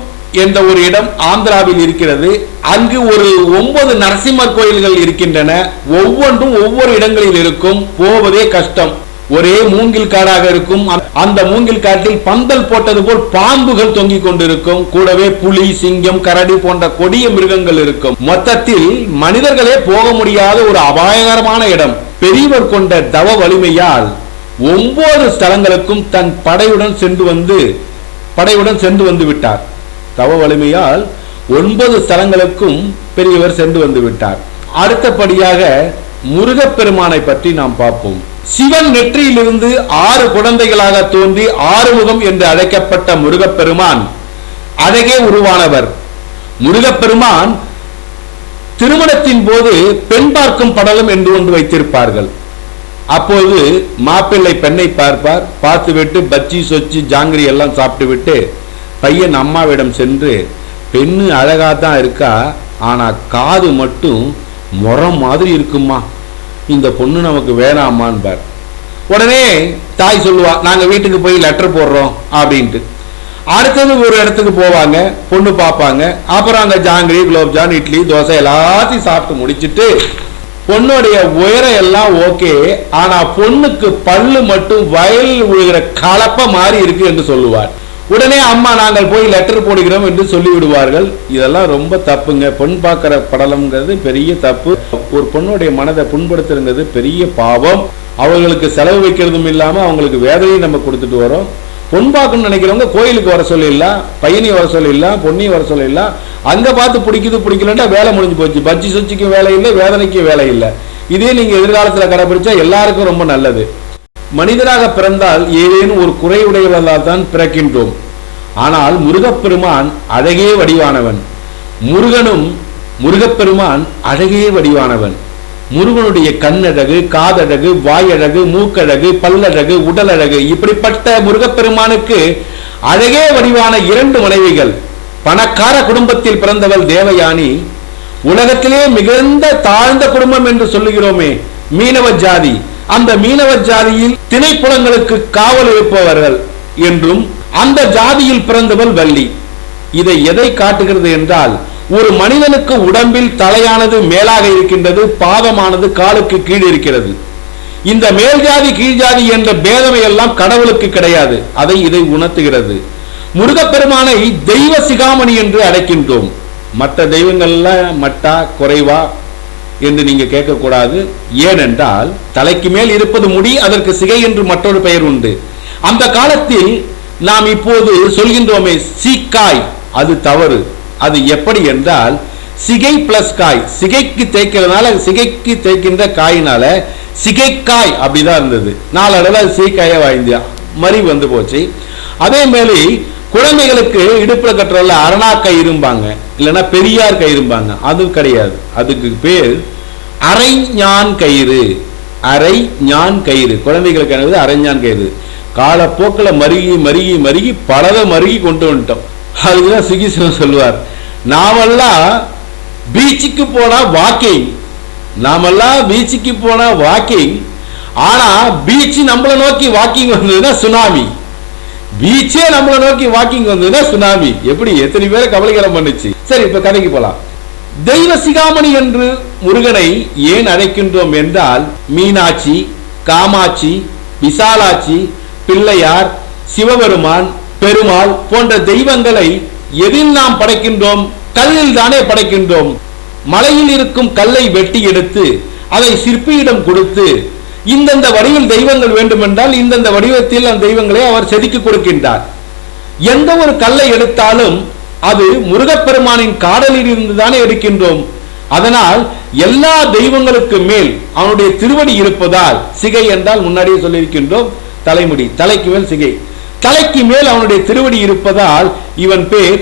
என்ற ஒரு இடம் ஆந்திராவில் இருக்கிறது. அங்கு ஒரு 9 நரசிம்மர் கோயில்கள் இருக்கின்றன. ஒவ்வொன்றும் ஒவ்வொரு இடங்களில் இருக்கும். போவதே கஷ்டம். ஒரே மூங்கில் காடாக இருக்கும். அந்த மூங்கில் காட்டில் பந்தல் போட்டது போல் பாம்புகள் தொங்கிக் கொண்டிருக்கும். கூடவே புலி, சிங்கம், கரடி போன்ற கொடிய மிருகங்கள் இருக்கும். மொத்தத்தில் மனிதர்களே போக முடியாத ஒரு அபாயகரமான இடம். பெரியவர் கொண்ட தவ வலிமையால் 9 ஸ்தலங்களுக்கும் தன் படையுடன் சென்று வந்து விட்டார். தவ வலிமையால் 9 ஸ்தலங்களுக்கும் பெரியவர் சென்று வந்து விட்டார். அடுத்தபடியாக முருகப்பெருமானை பற்றி நாம் பார்ப்போம். சிவன் நெற்றியிலிருந்து 6 குழந்தைகளாக தோன்றி ஆறுமுகம் என்று அழைக்கப்பட்ட முருகப்பெருமான் அழகே உருவானவர். முருகப்பெருமான் திருமணத்தின் போது பெண் பார்க்கும் படலம் என்று ஒன்று வைத்திருப்பார்கள். அப்போது மாப்பிள்ளை பெண்ணை பார்ப்பார். பார்த்துவிட்டு பச்சி சொச்சி ஜாங்கிரி எல்லாம் சாப்பிட்டு விட்டு பையன் அம்மாவிடம் சென்று, பெண்ணு அழகாதான் இருக்கா, ஆனா காது மட்டும் முறம் மாதிரி இருக்குமா, இந்த பொண்ணு நமக்கு வேணாமான்பார். உடனே தாய் சொல்லுவா, நாங்க வீட்டுக்கு போய் லெட்டர் போடுறோம் அப்படின்ட்டு. அடுத்தது ஒரு இடத்துக்கு போவாங்க, பொண்ணு பார்ப்பாங்க. அப்புறம் அங்க ஜாங்கிரி, குலோப்ஜான், இட்லி, தோசை எல்லாத்தையும் சாப்பிட்டு முடிச்சுட்டு பொண்ணுடைய உயரம் எல்லாம் ஓகே, ஆனா பொண்ணுக்கு பல்லு மட்டும் வயலில் விழுகிற கலப்ப மாதிரி இருக்கு என்று சொல்லுவார். உடனே அம்மா நாங்கள் போய் லெட்டர் போடுகிறோம் என்று சொல்லி விடுவார்கள். இதெல்லாம் ரொம்ப தப்புங்க. பொன் பார்க்கிற படலம்ங்கிறது பெரிய தப்பு. ஒரு பொண்ணுடைய மனதை புண்படுத்துறது பெரிய பாவம். அவர்களுக்கு செலவு வைக்கிறதும் இல்லாம அவங்களுக்கு வேதனையும் நம்ம கொடுத்துட்டு வரோம். பொன் பார்க்கணும்னு நினைக்கிறவங்க கோயிலுக்கு வர சொல்லிடலாம், பையனையும் வர சொல்லிடலாம், பொண்ணையும் வர சொல்லிடலாம். அங்க பார்த்து பிடிக்கலன்னா வேலை முடிஞ்சு போச்சு. பஜ்ஜி சொச்சிக்கும் வேலை இல்லை, வேதனைக்கும் வேலை இல்லை. இதே நீங்க எதிர்காலத்துல கடைபிடிச்சா எல்லாருக்கும் ரொம்ப நல்லது. மனிதராக பிறந்தால் ஏதேனும் ஒரு குறையுடையவர்களால் தான் பிறக்கின்றோம். ஆனால் முருகப்பெருமான் அழகே வடிவானவன். முருகப்பெருமான் அழகே வடிவானவன். முருகனுடைய கண்ணழகு, காதழகு, வாயழகு, மூக்கழகு, பல்லழகு, உடலழகு, இப்படிப்பட்ட முருகப்பெருமானுக்கு அழகே வடிவான 2 மனைவிகள். பணக்கார குடும்பத்தில் பிறந்தவள் தேவயானி. உலகத்திலே மிகுந்த தாழ்ந்த குடும்பம் என்று சொல்லுகிறோமே மீனவ ஜாதி, அந்த மீனவ ஜாதியில் திணைப்புலங்களுக்கு காவல் இருப்பவர்கள் என்றும் அந்த ஜாதியில் பிறந்தவள் வள்ளி. இதை எதை காட்டுகிறது என்றால், ஒரு மனிதனுக்கு உடம்பில் தலையானது மேலாக இருக்கின்றது, பாதமானது காலுக்கு கீழ் இருக்கிறது. இந்த மேல் ஜாதி கீழ் ஜாதி என்ற பேதமை எல்லாம் கடவுளுக்கு கிடையாது. இதை உணர்த்துகிறது. முருகப்பெருமானை தெய்வ சிகாமணி என்று அழைக்கின்றோம். மற்ற தெய்வங்கள்லாம் மட்டா குறைவா என்று நீங்க கேட்கக்கூடாது. ஏனென்றால் தலைக்கு மேல் இருப்பது முடி, அதற்கு சிகை என்று மற்றொரு பெயர் உண்டு. அந்த காலத்தில் நாம் இப்போது சொல்கின்றோமே சீக்காய், அது தவறு. அது எப்படி என்றால் சிகை பிளஸ் காய், சிகைக்கு தேய்க்கிறதுனால சிகைக்கு தேய்க்கின்ற காயினால சிகைக்காய் அப்படிதான் இருந்தது. நாளடைவில் அது சீக்காய வாய்ந்தியா மறி வந்து போச்சு. அதே மாதிரி குழந்தைகளுக்கு இடுப்புல கட்டுறதுல அரணா கயிறும்பாங்க, இல்லைன்னா பெரியார் கயிறும்பாங்க. அது கிடையாது, அதுக்கு பேர் அரைஞான் கயிறு. அரைஞான் கயிறு குழந்தைகளுக்கு அரைஞான் கயிறு. காலப்போக்கில் மருகி மருகி மருகி பலதை மருகி கொண்டு வந்துட்டோம். அதுக்குதான் சுகிசிவன் சொல்லுவார், நாமெல்லாம் பீச்சுக்கு போனா வாக்கிங், நாமெல்லாம் பீச்சுக்கு போனா வாக்கிங், ஆனா பீச் நம்மளை நோக்கி வாக்கிங் வந்ததுன்னா சுனாமி. பீச்சே நம்மளை நோக்கி வாக்கிங் வந்ததுன்னா சுனாமி. எப்படி எத்தனை பேரை கவலைகரம் பண்ணுச்சு. சரி, இப்ப கதைக்கு போலாம். தெய்வ சிகாமணி என்று முருகனை ஏன் அழைக்கின்றோம் என்றால், மீனாட்சி, காமாட்சி, விசாலாட்சி, பிள்ளையார், சிவபெருமான், பெருமாள் போன்ற தெய்வங்களை எதில் நாம் படைக்கின்றோம்? கல்லில் தானே படைக்கின்றோம். மலையில் இருக்கும் கல்லை வெட்டி எடுத்து அதை சிற்பியிடம் கொடுத்து, இந்தந்த வடிவில் தெய்வங்கள் வேண்டுமென்றால் இந்தந்த வடிவத்தில் அந்த தெய்வங்களை அவர் செதுக்கி கொடுக்கின்றார். எந்த ஒரு கல்லை எடுத்தாலும் அது முருகப்பெருமானின் காடலில் இருந்து தானே எடுக்கின்றோம். அதனால் எல்லா தெய்வங்களுக்கு மேல் அவனுடைய திருவடி இருப்பதால், சிகை என்றால் முன்னாடியே சொல்லியிருக்கின்றோம், தலைமுடி, தலைக்கு மேல் சிகை, தலைக்கு மேல் அவனுடைய திருவடி இருப்பதால் இவன் பேர்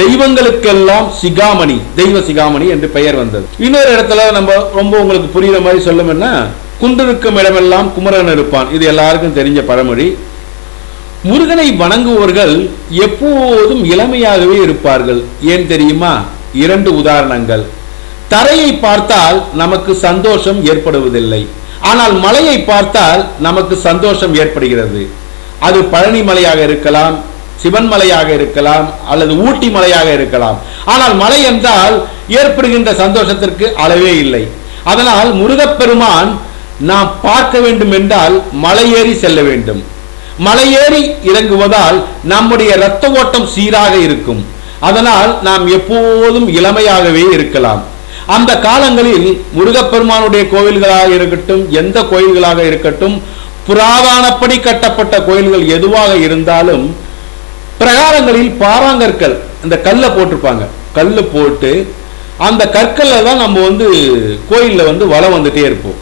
தெய்வங்களுக்கெல்லாம் சிகாமணி, தெய்வ சிகாமணி என்று பெயர் வந்தது. இன்னொரு இடத்துல நம்ம ரொம்ப உங்களுக்கு புரியுற மாதிரி சொல்லணும்னா, குன்றிருக்கும் இடமெல்லாம் குமரன் இருப்பான். இது எல்லாருக்கும் தெரிஞ்ச பழமொழி. முருகனை வணங்குவர்கள் எப்போதும் இளமையாகவே இருப்பார்கள். ஏன் தெரியுமா? 2 உதாரணங்கள். தரையை பார்த்தால் நமக்கு சந்தோஷம் ஏற்படுவதில்லை, ஆனால் மலையை பார்த்தால் நமக்கு சந்தோஷம் ஏற்படுகிறது. அது பழனி மலையாக இருக்கலாம், சிவன் மலையாக இருக்கலாம், அல்லது ஊட்டி மலையாக இருக்கலாம். ஆனால் மலை என்றால் ஏற்படுகின்ற சந்தோஷத்திற்கு அளவே இல்லை. அதனால் முருகப்பெருமான் நாம் பார்க்க வேண்டும் என்றால் மலையேறி செல்ல வேண்டும். மலையேறி இறங்குவதால் நம்முடைய இரத்த ஓட்டம் சீராக இருக்கும். அதனால் நாம் எப்போதும் இளமையாகவே இருக்கலாம். அந்த காலங்களில் முருகப்பெருமானுடைய கோவில்களாக இருக்கட்டும், எந்த கோயில்களாக இருக்கட்டும், புராதனப்படி கட்டப்பட்ட கோயில்கள் எதுவாக இருந்தாலும் பிரகாரங்களில் பாறாங்கற்கள், அந்த கல்லை போட்டிருப்பாங்க. கல்லு போட்டு அந்த கற்கல்ல தான் நம்ம கோயிலில் வலம் வந்துட்டே இருப்போம்.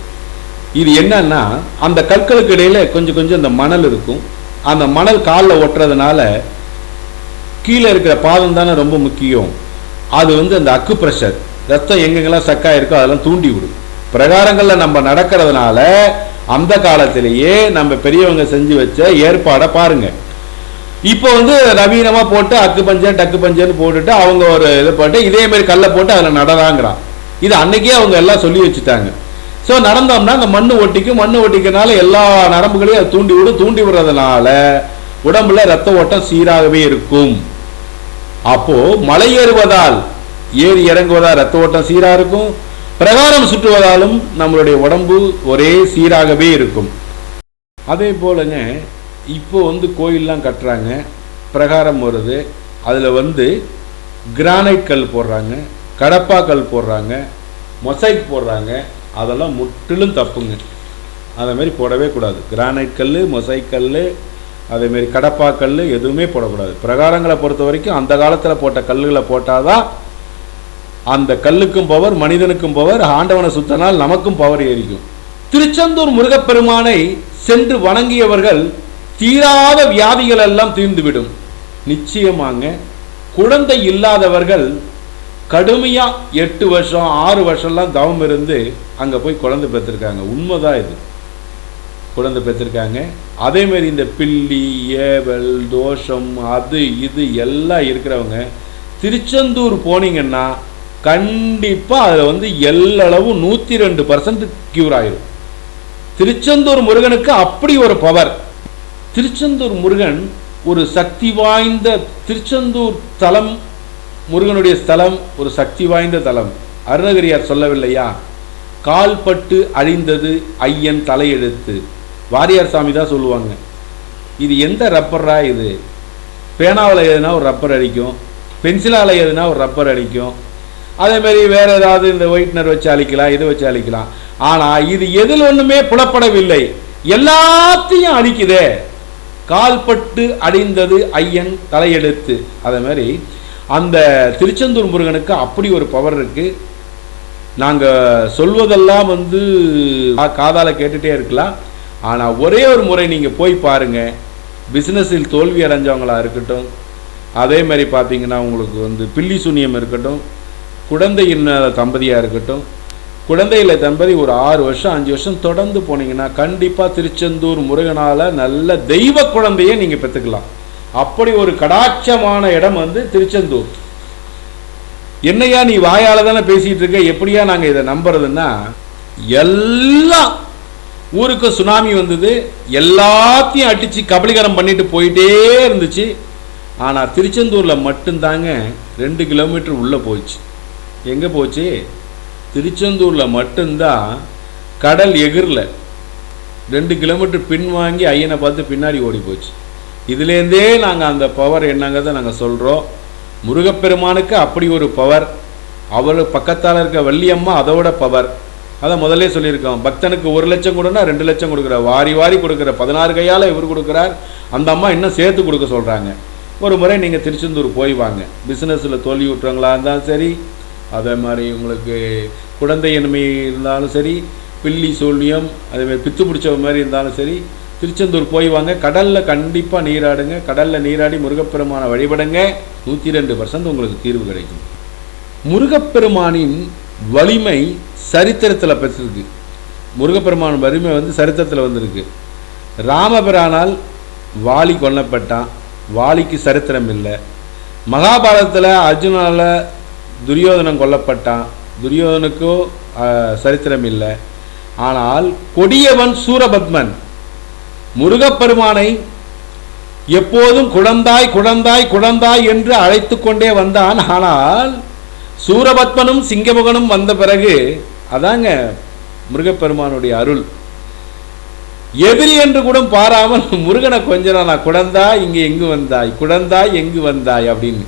இது என்னன்னா, அந்த கற்களுக்கு இடையில கொஞ்சம் கொஞ்சம் அந்த மணல் இருக்கும். அந்த மணல் காலில் ஒட்டுறதுனால கீழே இருக்கிற பாதம் தானே ரொம்ப முக்கியம். அது அந்த அக்கு பிரஷர், ரத்தம் எங்கெங்கெல்லாம் சக்கா இருக்கோ அதெல்லாம் தூண்டி விடும். பிரகாரங்களில் நம்ம நடக்கிறதுனால அந்த காலத்திலேயே நம்ம பெரியவங்க செஞ்சு வச்ச ஏற்பாடை பாருங்க. இப்போ நவீனமா போட்டு அக்கு பஞ்சன் டக்கு பஞ்சன்னு போட்டுட்டு அவங்க ஒரு இதை போட்டு இதே மாதிரி கல்லை போட்டு அதில் நடறாங்கிறான். இது அன்னைக்கே அவங்க எல்லாம் சொல்லி வச்சுட்டாங்க. ஸோ நடந்தோம்னா அந்த மண்ணு ஒட்டிக்கும், மண்ணு ஒட்டிக்கிறதுனால எல்லா நரம்புகளையும் அது தூண்டி விடும். தூண்டி விடுறதுனால உடம்புல ரத்த ஓட்டம் சீராகவே இருக்கும். அப்போ மலை ஏறுவதால், ஏறி இறங்குவதால் ரத்த ஓட்டம் சீராக இருக்கும். பிரகாரம் சுற்றுவதாலும் நம்மளுடைய உடம்பு ஒரே சீராகவே இருக்கும். அதே போலங்க இப்போ கோயிலெலாம் கட்டுறாங்க, பிரகாரம் வருது, அதில் கிரானைட் கல் போடுறாங்க, கடப்பா கல் போடுறாங்க, மொசைக் போடுறாங்க. அதெல்லாம் முற்றிலும் தப்புங்க. அதேமாரி போடவே கூடாது. கிரானைட் கல், மொசைக் கல், அதேமாரி கடப்பா கல் எதுவுமே போடக்கூடாது. பிரகாரங்களை பொறுத்த வரைக்கும் அந்த காலத்தில் போட்ட கல்லுகளை போட்டாதான் அந்த கல்லுக்கும் பவர், மனிதனுக்கும் பவர், ஆண்டவனை சுத்தனால் நமக்கும் பவர் ஏறிக்கும். திருச்செந்தூர் முருகப்பெருமானை சென்று வணங்கியவர்கள் தீராத வியாதிகள் எல்லாம் தீர்ந்துவிடும். நிச்சயமாங்க. குழந்தை இல்லாதவர்கள் கடுமையா 8 வருஷம் 6 வருஷம்லாம் தவம் இருந்து அங்க போய் குழந்தை பெற்றிருக்காங்க. உண்மைதான், இது குழந்தை பெற்றிருக்காங்க. அதே மாதிரி இந்த பில்லி, ஏவல், தோஷம், அது இது எல்லாம் இருக்கிறவங்க திருச்செந்தூர் போனீங்கன்னா கண்டிப்பா அதுல எல்லளவும் 102% கியூர் ஆயிரும். திருச்செந்தூர் முருகனுக்கு அப்படி ஒரு பவர். திருச்செந்தூர் முருகன் ஒரு சக்தி வாய்ந்த, திருச்செந்தூர் தலம், முருகனுடைய ஸ்தலம் ஒரு சக்தி வாய்ந்த தலம். அருணகிரியார் சொல்லவில்லையா, கால்பட்டு அழிந்தது ஐயன் தலையெழுத்து. வாரியார் சாமி தான் சொல்லுவாங்க. இது எந்த ரப்பரா? இது பேனாவில் எதுனா ஒரு ரப்பர் அடிக்கும், பென்சிலால் எதுனா ஒரு ரப்பர் அடிக்கும், அதே மாதிரி வேற ஏதாவது இந்த ஒயிட்னர் வச்சு அழிக்கலாம், இதை வச்சு அழிக்கலாம். ஆனா இது எதில் ஒண்ணுமே புலப்படவில்லை, எல்லாத்தையும் அழிக்குதே. கால்பட்டு அடிந்தது ஐயன் தலையெழுத்து. அதே மாதிரி அந்த திருச்செந்தூர் முருகனுக்கு அப்படி ஒரு பவர் இருக்கு. நாங்க சொல்வதெல்லாம் காதால கேட்டுட்டே இருக்கலாம். ஆனா ஒரே ஒரு முறை நீங்க போய் பாருங்க. பிசினஸில் தோல்வி அடைஞ்சவங்களா இருக்கட்டும், அதே மாதிரி பார்த்தீங்கன்னா உங்களுக்கு வந்து பில்லி சூனியம் இருக்கட்டும், குழந்தை இல்லாத தம்பதியாக இருக்கட்டும், குழந்தையில் தம்பதி ஒரு 6 வருஷம் 5 வருஷம் தொடர்ந்து போனீங்கன்னா கண்டிப்பாக திருச்செந்தூர் முருகனால் நல்ல தெய்வ குழந்தையை நீங்கள் பெற்றுக்கலாம். அப்படி ஒரு கடாட்சமான இடம் வந்து திருச்செந்தூர். என்னையா நீ வாயால் தானே பேசிகிட்டு இருக்க, எப்படியா நாங்கள் இதை நம்புறதுன்னா, எல்லாம் ஊருக்கு சுனாமி வந்தது, எல்லாத்தையும் அடித்து கபலீகரம் பண்ணிட்டு போயிட்டே இருந்துச்சு. ஆனால் திருச்செந்தூரில் மட்டும்தாங்க 2 கிலோமீட்டர் உள்ளே போச்சு. எங்கே போச்சு? திருச்செந்தூரில் மட்டும்தான் கடல் எகிரில் 2 கிலோமீட்டர் பின்வாங்கி ஐயனை பார்த்து பின்னாடி ஓடி போச்சு. இதுலேருந்தே நாங்கள் அந்த பவர் என்னங்கிறத நாங்கள் சொல்கிறோம். முருகப்பெருமானுக்கு அப்படி ஒரு பவர், அவர் பக்கத்தால் இருக்க வள்ளியம்மா அதோட பவர். அதை முதல்ல சொல்லியிருக்கோம். பக்தனுக்கு 1 லட்சம் கொடுனா 2 லட்சம் கொடுக்குறார், வாரி வாரி கொடுக்குற 16 கையால் இவர் கொடுக்குறார். அந்த அம்மா இன்னும் சேர்த்து கொடுக்க சொல்கிறாங்க. ஒரு முறை நீங்கள் திருச்செந்தூர் போய் வாங்க. பிஸ்னஸில் தோல்வி விட்டுறவங்களா இருந்தாலும் சரி, அதே மாதிரி உங்களுக்கு குழந்தையின்மை இருந்தாலும் சரி, பில்லி சூழ்நியம், அதேமாதிரி பித்து பிடிச்ச மாதிரி இருந்தாலும் சரி, திருச்செந்தூர் போய் வாங்க. கடலில் கண்டிப்பாக நீராடுங்க. கடலில் நீராடி முருகப்பெருமானை வழிபடுங்க. 102% உங்களுக்கு தீர்வு கிடைக்கும். முருகப்பெருமானின் வலிமை சரித்திரத்தில் பெற்றிருக்கு. முருகப்பெருமான் வலிமை வந்து சரித்திரத்தில் வந்திருக்கு. ராமபிரானால் வாலி கொல்லப்பட்டான், வாலிக்கு சரித்திரம் இல்லை. மகாபாரதத்தில் அர்ஜுனால துரியோதனன் கொல்லப்பட்டான், துரியோதனுக்கோ சரித்திரம் இல்லை. ஆனால் கொடியவன் சூரபத்மன் முருகப்பெருமானை எப்போதும் குழந்தாய் குழந்தாய் குழந்தாய் என்று அழைத்து கொண்டே வந்தான். ஆனால் சூரபத்மனும் சிங்கமுகனும் வந்த பிறகு அதாங்க முருகப்பெருமானுடைய அருள். எதிரி என்று கூட பாராமல் முருகனை கொஞ்சம் நான் குழந்தாய் இங்கே எங்கு வந்தாய், குழந்தாய் எங்கு வந்தாய் அப்படின்னு,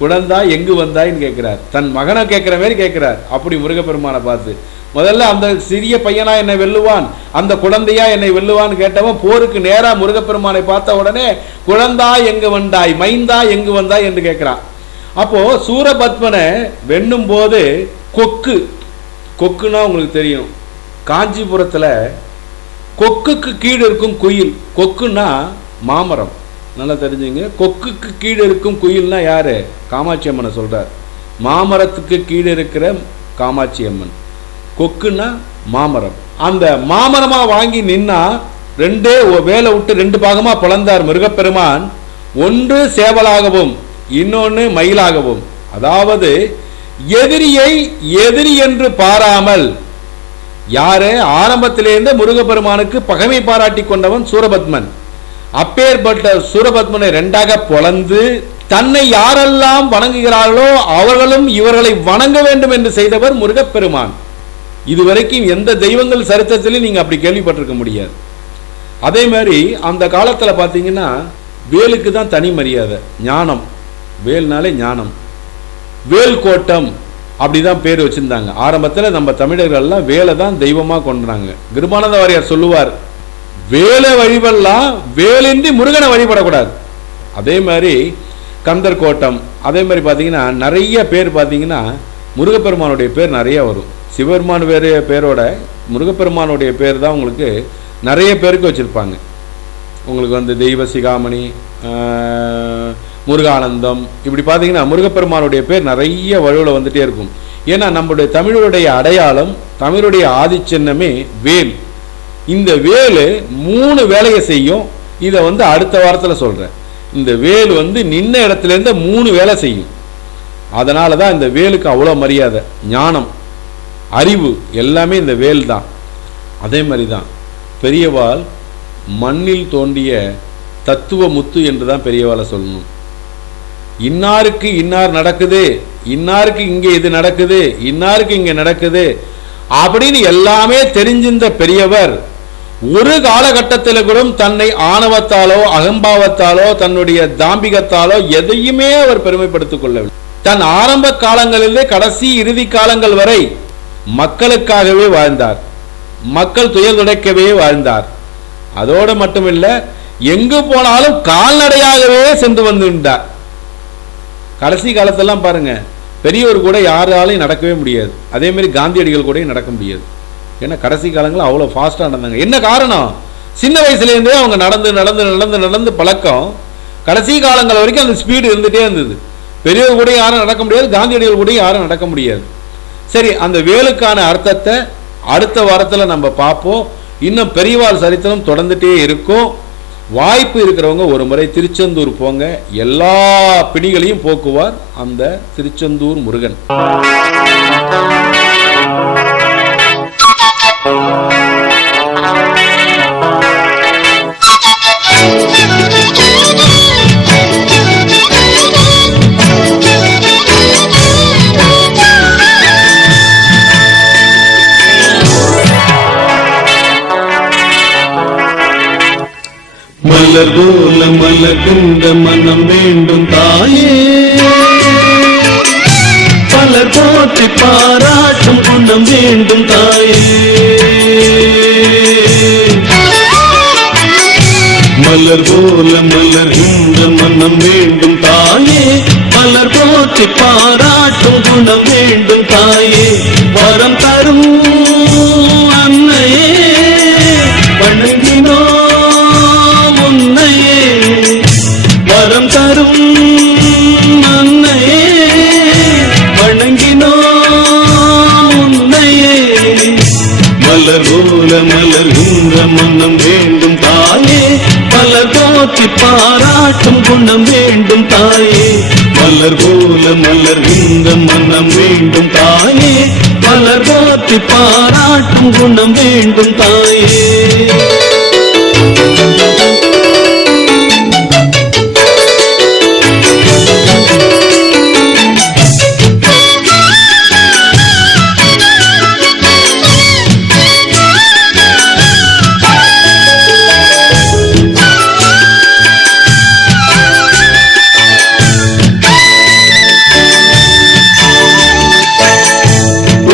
குழந்தாய் எங்கு வந்தாய்ன்னு கேட்கிறார். தன் மகனை கேட்குற மாதிரி கேட்கிறார். அப்படி முருகப்பெருமானை பார்த்து முதல்ல அந்த சிறிய பையனா என்னை வெல்லுவான், அந்த குழந்தையா என்னை வெல்லுவான்னு கேட்டவன் போருக்கு நேரா முருகப்பெருமானை பார்த்த உடனே குழந்தாய் எங்கு வந்தாய், மைந்தா எங்கு வந்தாய் என்று கேட்கிறான். அப்போ சூரபத்மனை வெண்ணும் போது கொக்குன்னா உங்களுக்கு தெரியும், காஞ்சிபுரத்தில் கொக்குக்கு கீழே இருக்கும் குயில். கொக்குன்னா மாமரம், நல்லா தெரிஞ்சுங்க. கொக்குக்கு கீழே இருக்கும் குயில்னா யாரு? காமாட்சி அம்மனை சொல்றார். மாமரத்துக்கு கீழே இருக்கிற காமாட்சி அம்மன். கொக்குன்னா மாமரம். அந்த மாமரமா வாங்கி நின்னா ரெண்டே வேலை விட்டு 2 பாகமா பிளந்தார் முருகப்பெருமான். ஒன்று சேவலாகவும் இன்னொன்று மயிலாகவும். அதாவது எதிரியை எதிரி என்று பாராமல், யாரு ஆரம்பத்திலிருந்து முருகப்பெருமானுக்கு பகைமை பாராட்டி கொண்டவன் சூரபத்மன். அப்பேற்பட்ட சூரபத்மனை 2ஆக பொளந்து தன்னை யாரெல்லாம் வணங்குகிறார்களோ அவர்களும் இவர்களை வணங்க வேண்டும் என்று செய்தவர் முருகப்பெருமான். இதுவரைக்கும் எந்த தெய்வங்கள் சரித்திரத்திலையும் நீங்க அப்படி கேள்விப்பட்டிருக்க முடியாது. அதே மாதிரி அந்த காலத்தில் பார்த்தீங்கன்னா வேலுக்கு தான் தனி மரியாதை. ஞானம், வேல்னாலே ஞானம். வேல் கோட்டம் அப்படிதான் பேர் வச்சிருந்தாங்க. ஆரம்பத்தில் நம்ம தமிழர்கள்லாம் வேலை தான் தெய்வமாக கொண்டாங்க. கிருபானந்த வாரியார் சொல்லுவார், வேலை வழிபடலாம், வேலின்றி முருகனை வழிபடக்கூடாது. அதே மாதிரி கந்தர் கோட்டம். அதே மாதிரி பார்த்தீங்கன்னா நிறைய பேர் பார்த்தீங்கன்னா முருகப்பெருமானுடைய பேர் நிறைய வரும். சிவபெருமான் வேறு பேரோட முருகப்பெருமானுடைய பேர் தான் உங்களுக்கு நிறைய பேருக்கு வச்சுருப்பாங்க. உங்களுக்கு வந்து தெய்வ சிகாமணி, முருகானந்தம், இப்படி பார்த்தீங்கன்னா முருகப்பெருமானுடைய பேர் நிறைய வலுவில் வந்துட்டே இருக்கும். ஏன்னா நம்மளுடைய தமிழுடைய அடையாளம், தமிழுடைய ஆதிச்சின்னமே வேல். இந்த வேலு 3 வேலையை செய்யும். இதை வந்து அடுத்த வாரத்தில் சொல்கிறேன். இந்த வேல் வந்து நின்ன இடத்துலேருந்து 3 வேலை செய்யும். அதனால தான் இந்த வேலுக்கு அவ்வளோ மரியாதை. ஞானம், அறிவு எல்லாமே இந்த வேல் தான். அதே மாதிரி தான் பெரியவாள் மண்ணில் தோண்டிய தத்துவ முத்து என்று தான் பெரியவாளை சொல்லணும். இன்னாருக்கு இன்னார் நடக்குது, இன்னாருக்கு இங்கே இது நடக்குது, இன்னாருக்கு இங்கே நடக்குது அப்படின்னு எல்லாமே தெரிஞ்சிருந்த பெரியவர் ஒரு காலகட்டத்தில் கூட தன்னை ஆணவத்தாலோ அகம்பாவத்தாலோ தன்னுடைய தாம்பிகத்தாலோ எதையுமே அவர் பெருமைப்படுத்திக் கொள்ளவில்லை. தன் ஆரம்ப காலங்களிலே கடைசி இறுதி காலங்கள் வரை மக்களுக்காகவே வாழ்ந்தார். மக்கள் துயர் துடைக்கவே வாழ்ந்தார். அதோடு மட்டுமில்ல, எங்கு போனாலும் கால்நடையாகவே சென்று வந்துட்டார். கடைசி காலத்தெல்லாம் பாருங்க, பெரியவர் கூட யாராலையும் நடக்கவே முடியாது. அதே மாதிரி காந்தியடிகள் கூட நடக்க முடியாது. ஏன்னா கடைசி காலங்களில் அவ்வளோ ஃபாஸ்ட்டாக நடந்தாங்க. என்ன காரணம்? சின்ன வயசுலேருந்தே அவங்க நடந்து நடந்து நடந்து நடந்து பழக்கம். கடைசி காலங்கள் வரைக்கும் அந்த ஸ்பீடு இருந்துட்டே இருந்தது. பெரியவர் கூட யாரும் நடக்க முடியாது, காந்தியடிகள் கூட யாரும் நடக்க முடியாது. சரி, அந்த வேலுக்கான அர்த்தத்தை அடுத்த வாரத்தில் நம்ம பார்ப்போம். இன்னும் பெரியவாள் சரித்திரம் தொடர்ந்துட்டே இருக்கும். வாய்ப்பு இருக்கிறவங்க ஒரு முறை திருச்செந்தூர் போங்க, எல்லா பிணிகளையும் போக்குவார் அந்த திருச்செந்தூர் முருகன். மலர் போல மலர்கின்ற மனம் வேண்டும் தாயே, பலர் போற்றி பாராட்டும் குணம் வேண்டும் தாயே. மலர் போல மலர்கின்ற மனம் வேண்டும் தாயே, பலர் போற்றி பாராட்டும் குணம் வேண்டும் தாயே. வரம் தரும் அன்னையே வணங்கினோ, வரம் தரும் அன்னையே வணங்கினோ உன்னையே. மலர் போல மலர்கின்ற மனம் வேண்டும் தாயே, பலர் போற்றி பாராட்டும் குணம் வேண்டும் தாயே. மலர் போல மலர்கின்ற மனம் வேண்டும் தாயே, பலர் போற்றி பாராட்டும் குணம் வேண்டும் தாயே.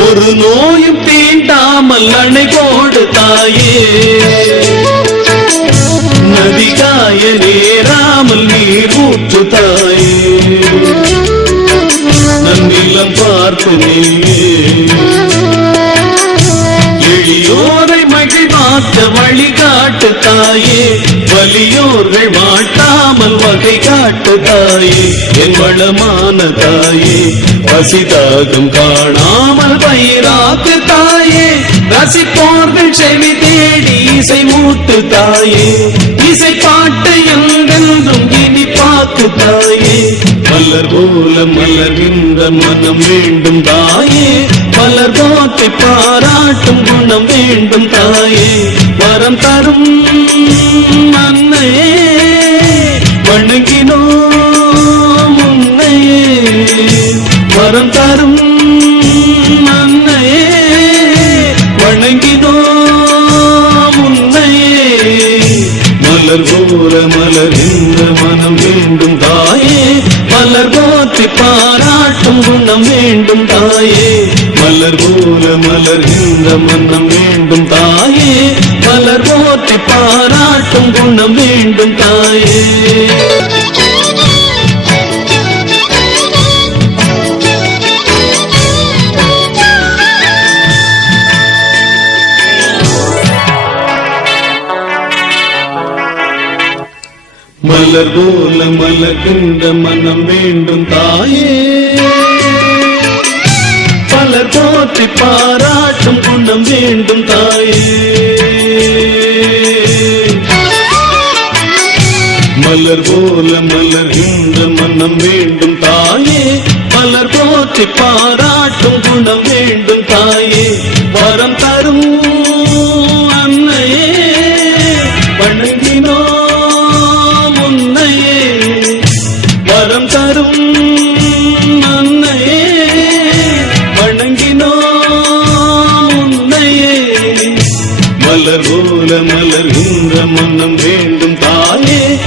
ஒரு நோயும் தீண்டாமல் அணை போடு தாயே, நதிகாய நேராமல் நீர் ஊற்று தாயே. நன்னிலம் பார்த்து நீயே எளியோரை மகிழ்வாக்க வழிகாட்டு தாயே. வலியோர்கள் மாட்டாமல் வகை காட்டு தாயே. என் வளமான தாயே, பசிதாகம் காணாமல் பயிராக்கு தாயே. ரசிப்போர்கள் செவி தேடி இசை மூட்டு தாயே. இசை பாட்டு எங்கென்றும் இனி பாக்கு தாயே. மலர் போல மலர்கின்ற மனம் வேண்டும் தாயே, மலர் போற்றி பாராட்டும் குணம் வேண்டும் தாயே. வரம் தரும் அன்னையே வணங்கினோ உன்னையே. வரம் தரும் அன்னையே வணங்கினோ உன்னையே. மலர் போல மலர்கின்ற மனம் வேண்டும் தாயே, மலர் போற்றி பாராட்டும் குணம் வேண்டும் தாயே. மலர் போல மலர்கின்ற மனம் வேண்டும் தாயே, மலர் போற்றி பாராட்டும் குணம் வேண்டும் தாயே. மலர் போல மலர்கின்ற மனம் வேண்டும் தாயே, பலர் போற்றி பாராட்டும் குணம் வேண்டும் தாயே. மலர் போல மலர்கின்ற மனம் வேண்டும் தாயே, பலர் போற்றி பாராட்டும் குணம் வேண்டும் தாயே. வரம் தரும் அன்னையே வணங்கினோ உன்னையே. வரம் தரும் அன்னையே வணங்கினோ உன்னையே. மலர் போல மலர்கின்ற மனம் வேண்டும்